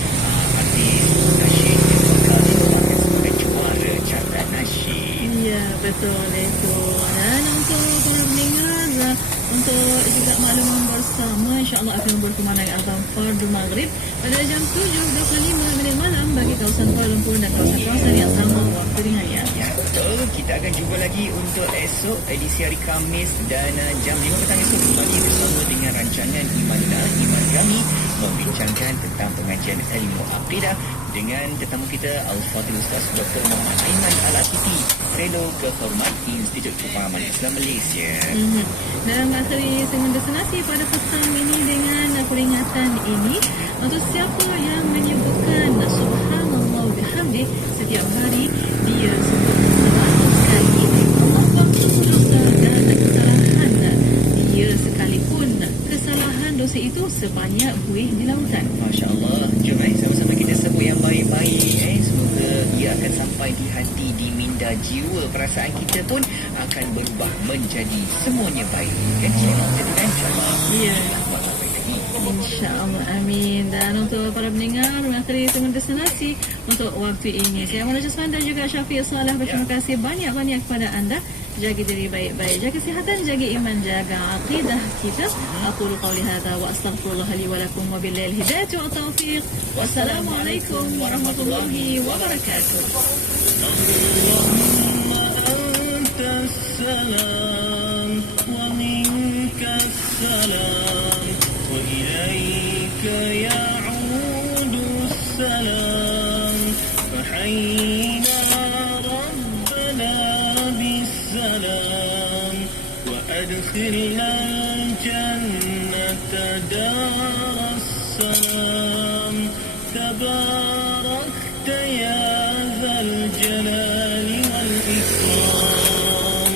artis nasyid yang bakal ditetapkan sebagai juara carta nasyid. Ya, betul itu. Dan untuk para pendengar, untuk juga makluman bersama, insyaAllah akan berkumandang azan fardu maghrib pada jam 7.25 malam bagi kawasan Kuala Lumpur dan kawasan-kawasan yang sama waktu dengannya. Ya, betul. Kita akan jumpa lagi untuk esok edisi hari Khamis dan jam 5 petang esok kembali bersama dengan rancangan Imanlah Iman Kami membincangkan tentang pengajian ilmu akidah dengan tetamu kita Al-Fadhil Ustaz Dr. Muhammad Aiman Al-Atiti, Fellow Kehormat Institut Kebahaman Islam Malaysia. Dan mengakhiri segmen destinasi pada petang ini dengan peringatan ini untuk siapa yang menyebutkan Subhanallah bihamdih setiap hari, dia sebut 100 kali Allah dosa dan kesalahan dia sekalipun kesalahan dosa itu sebanyak buih di lautan. Masya Allah. Jom sama-sama kita sebut yang baik-baik. Semoga ia akan sampai di hati, di minda jiwa. Perasaan kita pun akan berubah menjadi semuanya baik. Kan? Jadi kan? InsyaAllah. Ya. Buat apa tadi? InsyaAllah, amin. Dan untuk para pendengar, mengakhiri segmen destinasi untuk waktu ini, saya Mona Jasman dan juga Syafiq Saleh berterima kasih banyak-banyak kepada anda. Jaga diri baik-baik, jaga kesihatan, jaga iman, jaga aqidah kita. Aqulu qawli hadha wa astaghfirullah li wa lakum wa billahi hidayah wa taufiq. Wassalamualaikum warahmatullahi wabarakatuh. السلام ومنك السلام وإليك يعود السلام فحينا ربنا بالسلام وأدخلنا الجنة دار السلام تباركت يا ذا الجلال والإكرام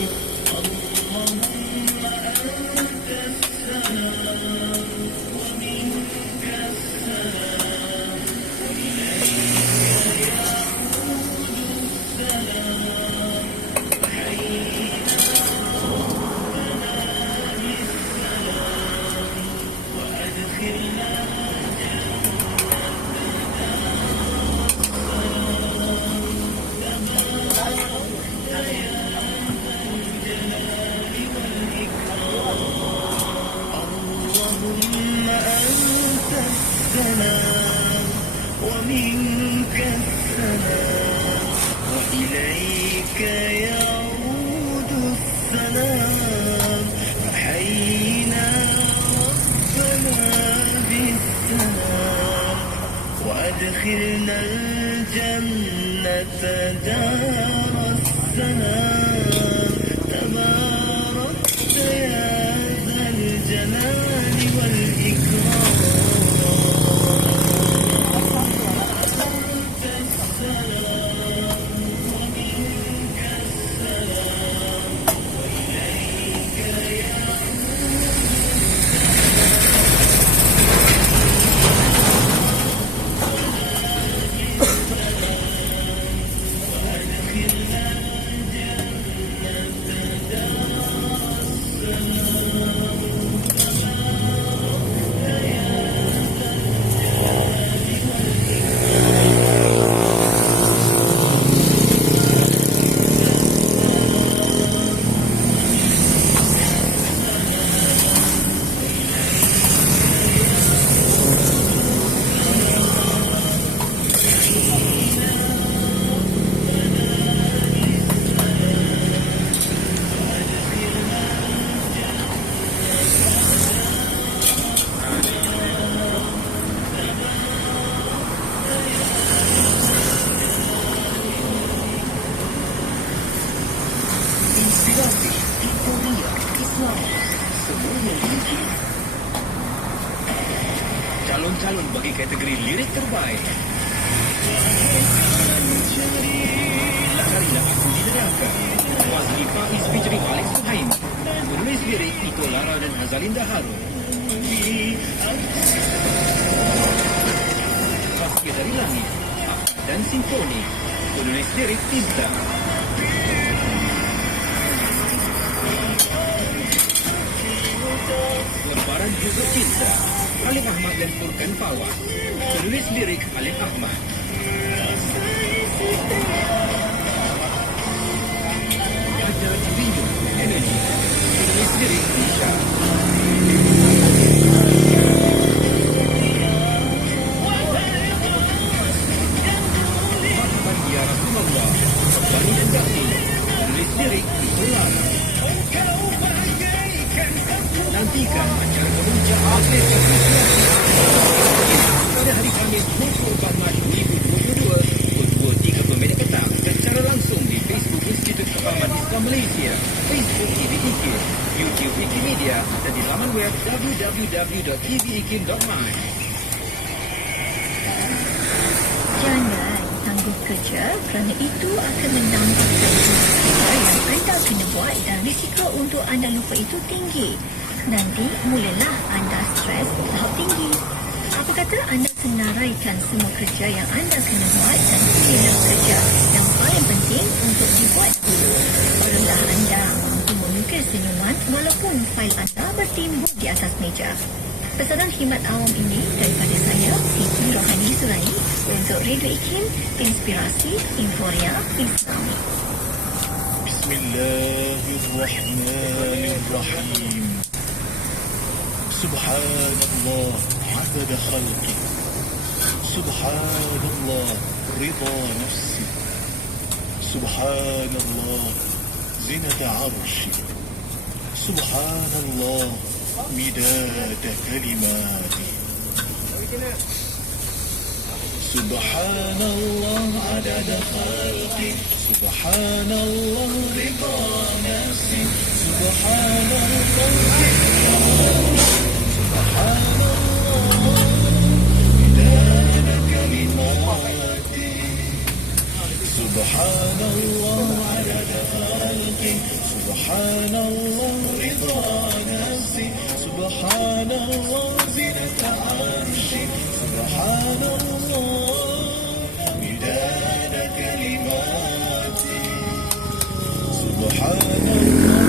السلام ومنك السلام وإليك يعود السلام فحينا ربنا بالسلام وأدخلنا الجنة دار السلام تباركت يا ذا الجلال والإكرام Calon-calon bagi kategori lirik terbaik. Lakarilah Aku Didengarkan. Wazli Faiz featuring Alex Suhaim. Penulis lirik Iko Lara dan Hazalinda Harun. Rahsia dari Langit dan Simfoni. Penulis lirik Tinta. Lebaran juga Cinta. Alif Ahmad dan Furkan Fawaz. Penulis lirik Alif Ahmad. Hajar Rindu Energy. Penulis lirik Nisha. Muhammad Ya Rasulullah. Bani dan Datin. Penulis lirik Itulah. Nantikan acara memuncak atlet pada hari Khamis 24 Mac 2022 pukul 3 petang secara langsung di Facebook Institut Kefahaman Islam Malaysia, Facebook IKIM, YouTube Wikimedia dan di laman web www.tvikim.my. Jangan tangguh kerja kerana itu akan menambahkan risiko yang anda kena buat dan risiko untuk anda lupa itu tinggi. Nanti mulalah anda stres tahap tinggi. Apa kata anda senaraikan semua kerja yang anda kena buat dan pilihlah kerja yang paling penting untuk dibuat dulu. Perlulah anda mampu memukir senyuman walaupun fail anda bertimbun di atas meja. Pesanan khidmat awam ini daripada saya, Siti Rohani Surai, untuk Radio IKIM, Inspirasi Inforia Islami. Bismillahirrahmanirrahim. Subhanallah adada khalqi. Subhanallah rida nafsi. Subhanallah zinata arshi. Subhanallah midada kalimati. Subhanallah adada khalqi. Subhanallah rida nafsi. Subhanallah midada kalimati. Subhanallah adada khalqi. Subhanallah rida nafsi. Subhanallah zinata arshi. Subhanallah midada kalimati. Subhanallah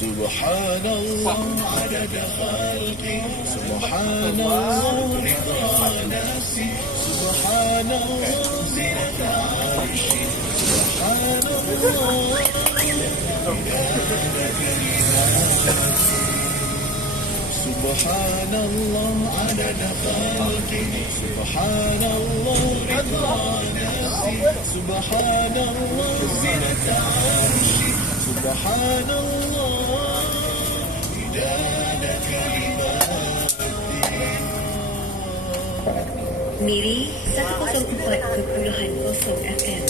Subhanallah adada khalqi. Subhanallah rida nafsi. Subhanallah zinata arshi. Subhanallah midada kalimati. Subhanallah adada khalqi. Subhanallah rida nafsi. Subhanallah zinata arshi. Subhanallah midada kalimati. Miri 104.0 FM.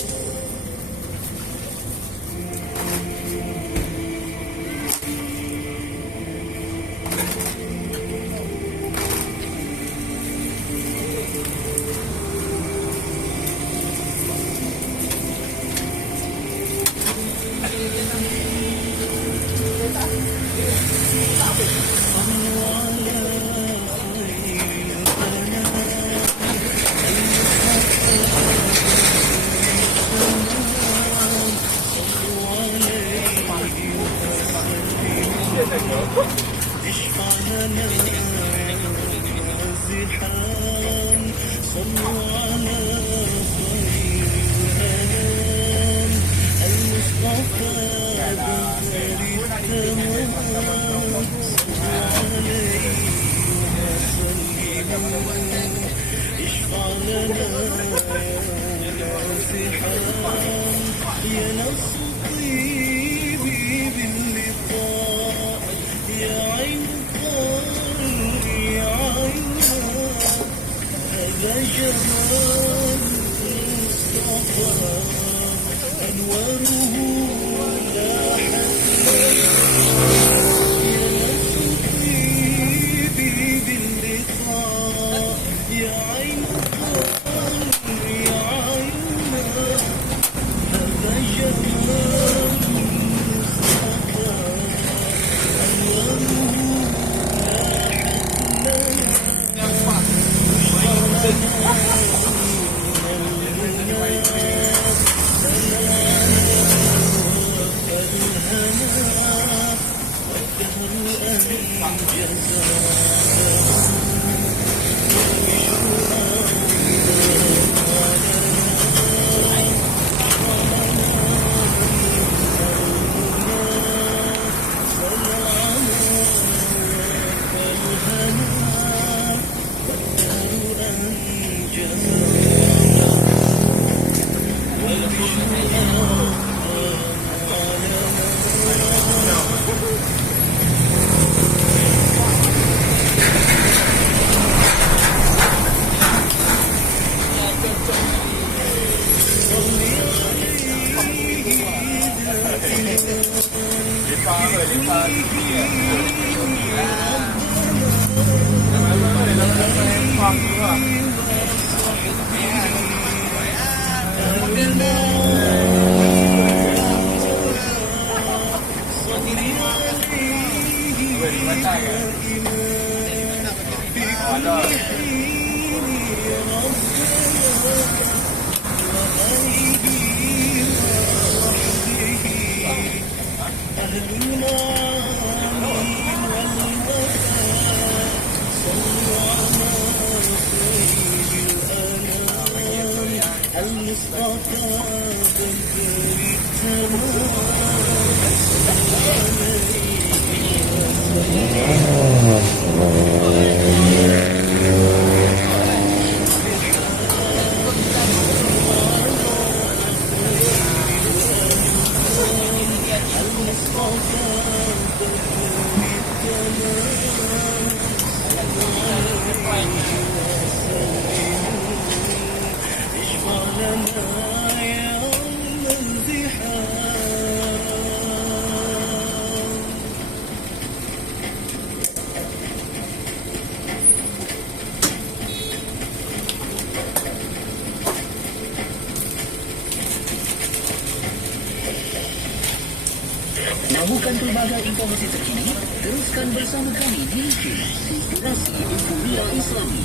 Mahukan pelbagai informasi terkini, teruskan bersama kami di Situasi Dunia Islami.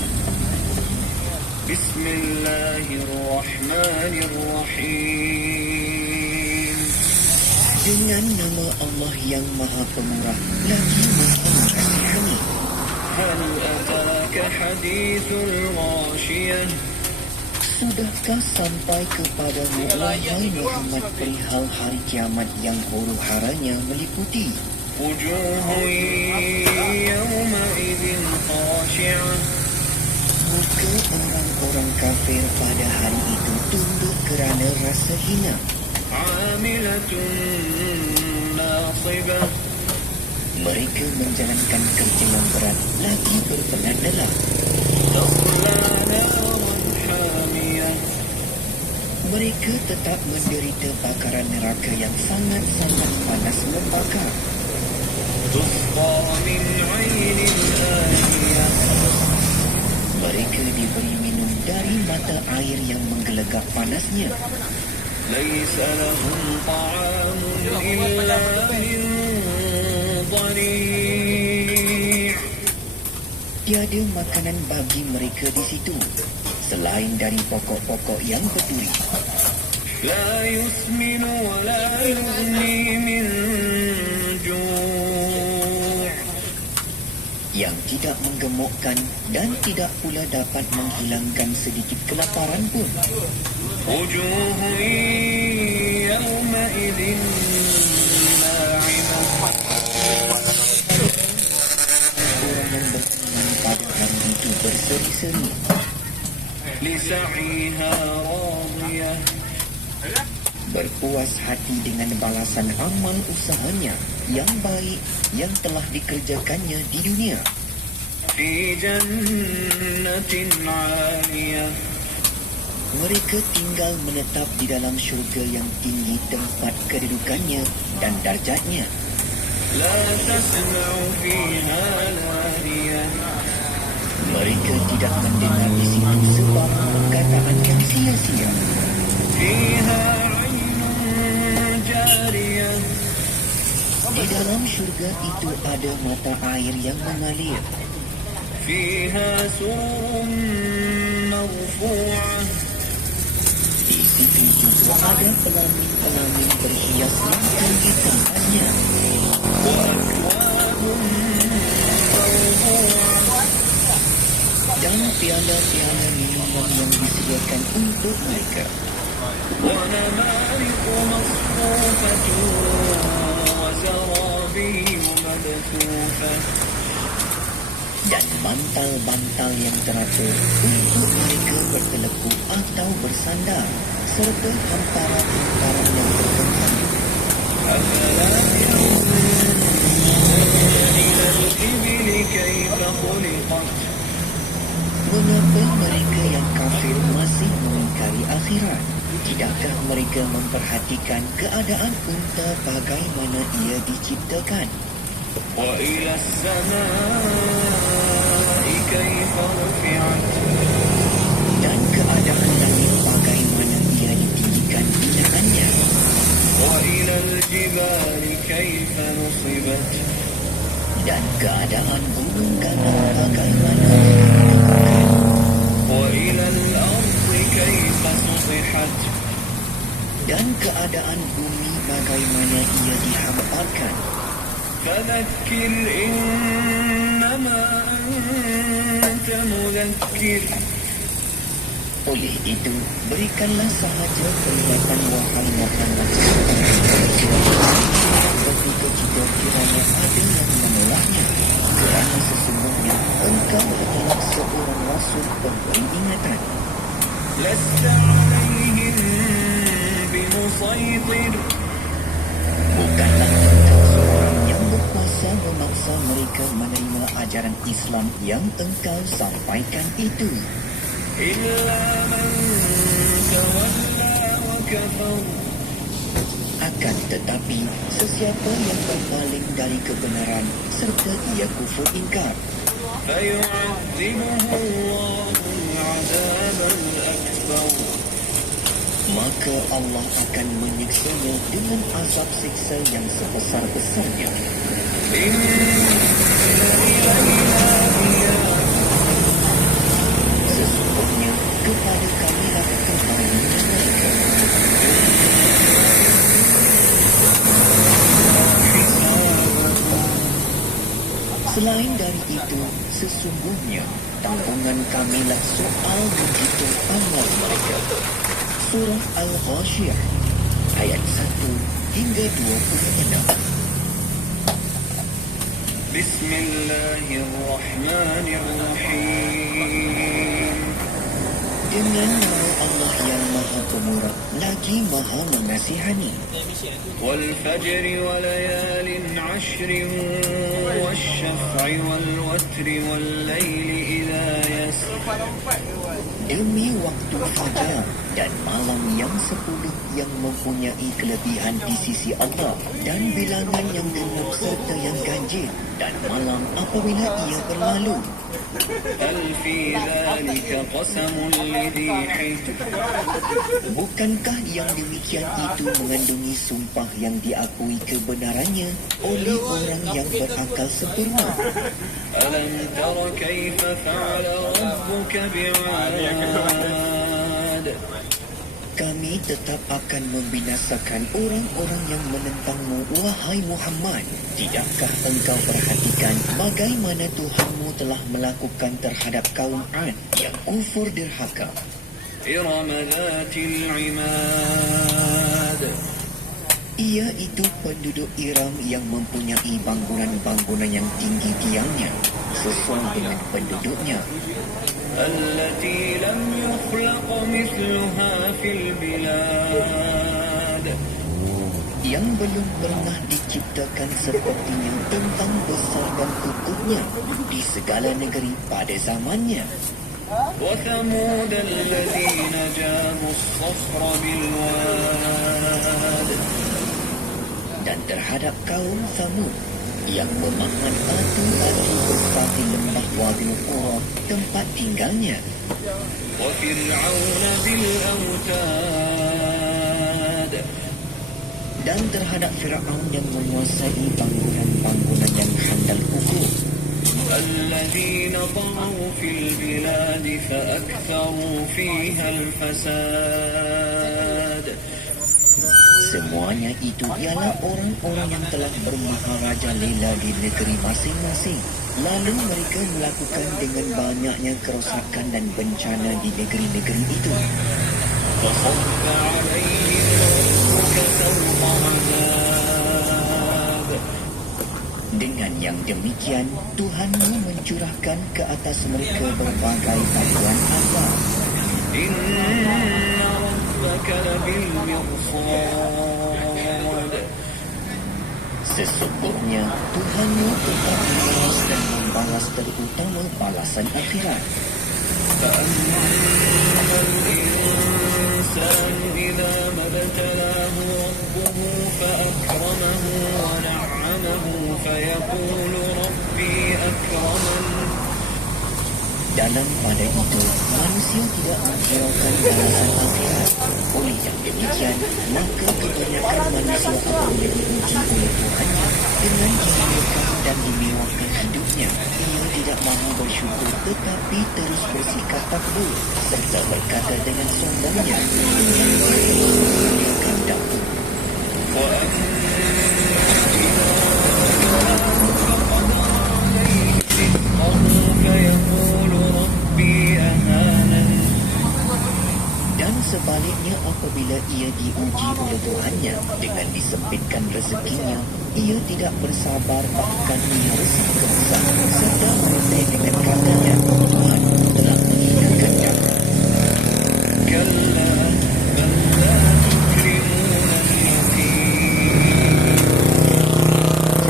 Bismillahirrahmanirrahim. Dengan nama Allah yang Maha Pemurah lagi Maha Mengasihani. Hal ataka hadithul ghashiyah. Sudahkah sampai kepadamu wahai Muhammad perihal hari kiamat yang huru-haranya meliputi? Wujuhun yawma'idhin khashi'ah. Muka orang-orang kafir pada hari itu tunduk kerana rasa hina. Amilatun nasibah. Mereka menjalankan kerja yang berat lagi berpenat lelah. Tasla naran hamiyah. Mereka tetap menderita bakaran neraka yang sangat-sangat panas membakar. Tusqa min 'ainin aniyah. Mereka diberi minum dari mata air yang menggelegak panasnya. Laisa lahum ta'amun illa min dhari'. Tiada makanan bagi mereka di situ selain dari pokok-pokok yang berduri. La yusminu wa la yughni min ju'. Yang tidak menggemukkan dan tidak pula dapat menghilangkan sedikit kelaparan pun. Wujuhun yawma'idhin na'imah. Orang yang beriman pada hari itu berseri-seri. Lisa'iha radiyah. Berpuas hati dengan balasan amal usahanya yang baik yang telah dikerjakannya di dunia. Fi jannatin 'aliyah. Mereka tinggal menetap di dalam syurga yang tinggi tempat kedudukannya dan darjatnya. La tasma'u fiha laghiya. Mereka tidak mendengar di situ sebab perkataan yang sia-sia. Fiha 'ainun jariyah. Di dalam syurga itu ada mata air yang mengalir. Fiha surun marfu'ah. Di situ juga ada pelamin-pelamin berhias yang tinggi tempatnya. Wa akwabun mawdu'ah. Dan piala-piala minuman yang disediakan untuk mereka. Wa namariqu masfufatun wa zarabiyu mabthufah. Dan bantal-bantal yang teratur untuk mereka bertelepuk atau bersandar serta hamparan-hamparan yang berkembang. Afala yanzuruna ila al-ibili kayfa khuliqat. Mengapa mereka yang kafir masih mengingkari akhirat? Tidakkah mereka memperhatikan keadaan unta bagaimana ia diciptakan? Wa ila as-samaa'i kayfa rufi'at. Dan keadaan langit bagaimana ia ditinggikan binaannya? Wa ila al-jibali kayfa nusibat. Dan keadaan gunung ganang bagaimana? Wa ila al-ardi kayfa sutihat. Dan keadaan bumi bagaimana ia dihamparkan? Fadhakkir innama anta mudhakkir. Oleh itu, berikanlah sahaja peringatan wahai Muhammad bagi kecita kiranya ada yang menolaknya. mereka menerima ajaran Islam yang engkau sampaikan itu. Akan tetapi, sesiapa yang berpaling dari kebenaran serta ia kufur ingkar, maka Allah akan menyiksanya dengan azab siksa yang sebesar-besarnya. Sesungguhnya kepada kamilah kembalinya mereka. Selain dari itu, sesungguhnya tanggungan kamilah soal menghitung amal mereka. Surah Al-Ghashiyah ayat 1 hingga 26. Bismillahirrahmanirrahim. Dengan nama Allah yang Maha Pemurah lagi Maha Mengasihani. Wal fajri wa layalin 'ashrin wasyaf'i wal watri wal laili idza yasr. Demi waktu fajar dan malam yang 10 yang mempunyai kelebihan di sisi Allah, dan bilangan yang genap serta yang ganjil, dan malam apabila ia berlalu. Bukankah yang demikian itu mengandungi sumpah yang diakui kebenarannya oleh orang yang berakal sempurna? Alam tara kaifa fa'ala rabbuka bi'ad. Kami tetap akan membinasakan orang-orang yang menentangmu, wahai Muhammad. Tidakkah engkau perhatikan bagaimana Tuhanmu telah melakukan terhadap kaum 'Ad yang kufur derhaka? Iram dhatil 'imad. Ia itu penduduk Iram yang mempunyai bangunan-bangunan yang tinggi tiangnya sesuai dengan penduduknya. Allati lam yukhlaq mithluha fil bilad. Yang belum pernah diciptakan sepertinya tentang besar dan kukuhnya di segala negeri pada zamannya. Wa thamud alladhina jabu as-safra bil wad. Dan terhadap kaum Thamud yang memakan batu-batu besar di lembah Wadi Qura tempat tinggalnya. Wa fir'auna bil autad. Dan terhadap Fir'aun yang menguasai bangunan-bangunan yang handal kukuh. Alladzina taghaw fil bilad fa aktharu fiha al fasad. Semuanya itu ialah orang-orang yang telah bermaharaja lela di negeri masing-masing. Lalu mereka melakukan dengan banyaknya kerosakan dan bencana di negeri-negeri itu. Dengan yang demikian, Tuhanmu mencurahkan ke atas mereka berbagai bantuan azab. Sesungguhnya Tuhanmu tetap membalas dan membalas terutama balasan akhirat. Dalam pada itu, manusia tidak menghiraukan balasan akhirat. Oleh yang demikian, maka kebanyakan manusia apabila diuji oleh Tuhannya dengan dimuliakan dan dimewahkan hidupnya, ia tidak mahu bersyukur tetapi terus bersikap takbur serta berkata dengan sombongnya, dengan memuliakan dahulu. Dan sebaliknya apabila ia diuji oleh Tuhannya dengan disempitkan rezekinya, ia tidak bersabar bahkan ia resah gersang serta mereka dengan katanya, Tuhan telah menghinakan aku.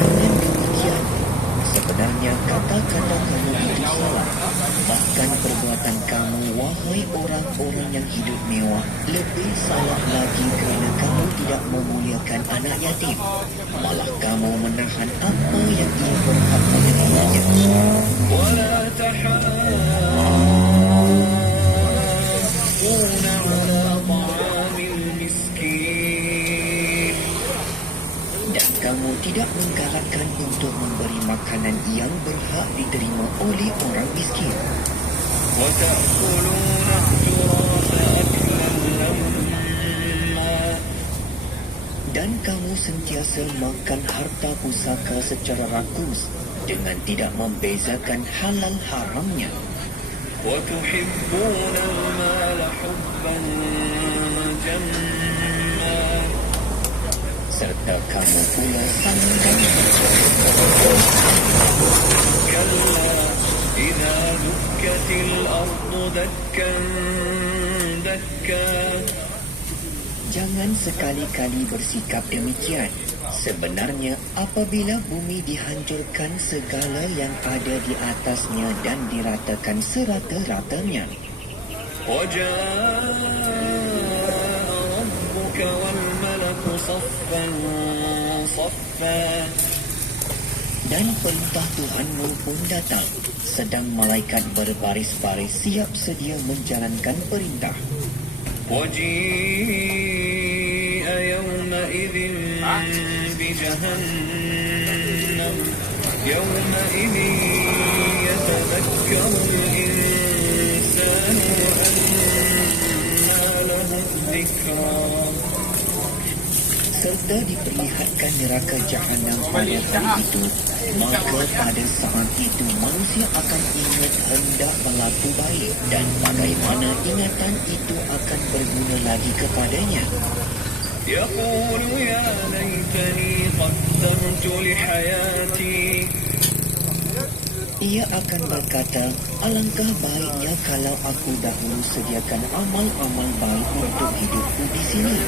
Jangan demikian. Sebenarnya salah lagi kerana kamu tidak memuliakan anak yatim. Malah kamu menahan apa yang ia berhak menerimanya. ولا تحاضون على طعام المسكين. Dan kamu tidak menggalakkan untuk memberi makanan yang berhak diterima oleh orang miskin. وتأكلون التراث أكلا لما. Dan kamu sentiasa makan harta pusaka secara rakus dengan tidak membezakan halal haramnya. وتحبون المال حبا جما. Serta kamu pula sangkan كلا إذا دكت الأرض دكا دكا. Jangan sekali-kali bersikap demikian. Sebenarnya apabila bumi dihancurkan, segala yang ada di atasnya dan diratakan serata-ratanya. وجاء ربك والملك صفا صفا. Dan perintah Tuhanmu pun datang, sedang malaikat berbaris-baris siap sedia menjalankan perintah. وجيء يومئذ بجهنم يومئذ يتذكر الإنسان وأنى له الذكرى. Serta diperlihatkan neraka jahanam pada hari itu, maka pada saat itu manusia akan ingat hendak berlaku baik dan bagaimana ingatan itu akan berguna lagi kepadanya. يقول يا ليتني قدمت لحياتي. Ia akan berkata, alangkah baiknya kalau aku dahulu sediakan amal-amal baik untuk hidupku di sini.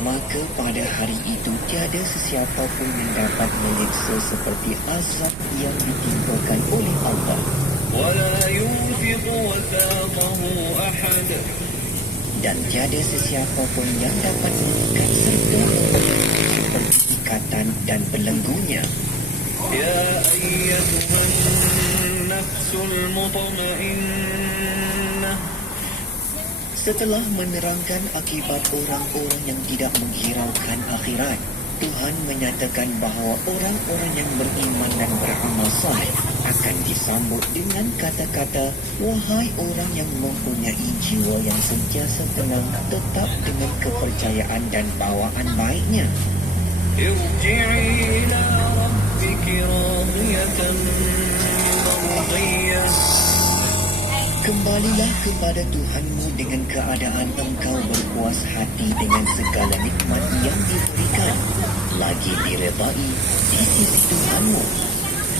Maka pada hari itu tiada sesiapa pun yang dapat menyiksa seperti azab yang ditimpakan oleh Allah. Dan tiada sesiapa pun yang dapat mengikat serta seperti ikatan dan belenggunya. Ya ayyatuhan nafsul mutmainnah. Setelah menerangkan akibat orang-orang yang tidak menghiraukan akhirat, Tuhan menyatakan bahawa orang-orang yang beriman dan beramal saleh akan disambut dengan kata-kata, wahai orang yang mempunyai jiwa yang sentiasa tenang tetap dengan kepercayaan dan bawaan baiknya. Irji'i ila rabbiki radiyatan mardiyah. Kembalilah kepada Tuhanmu dengan keadaan engkau berpuas hati dengan segala nikmat yang diberikan, lagi diredai di sisi Tuhanmu.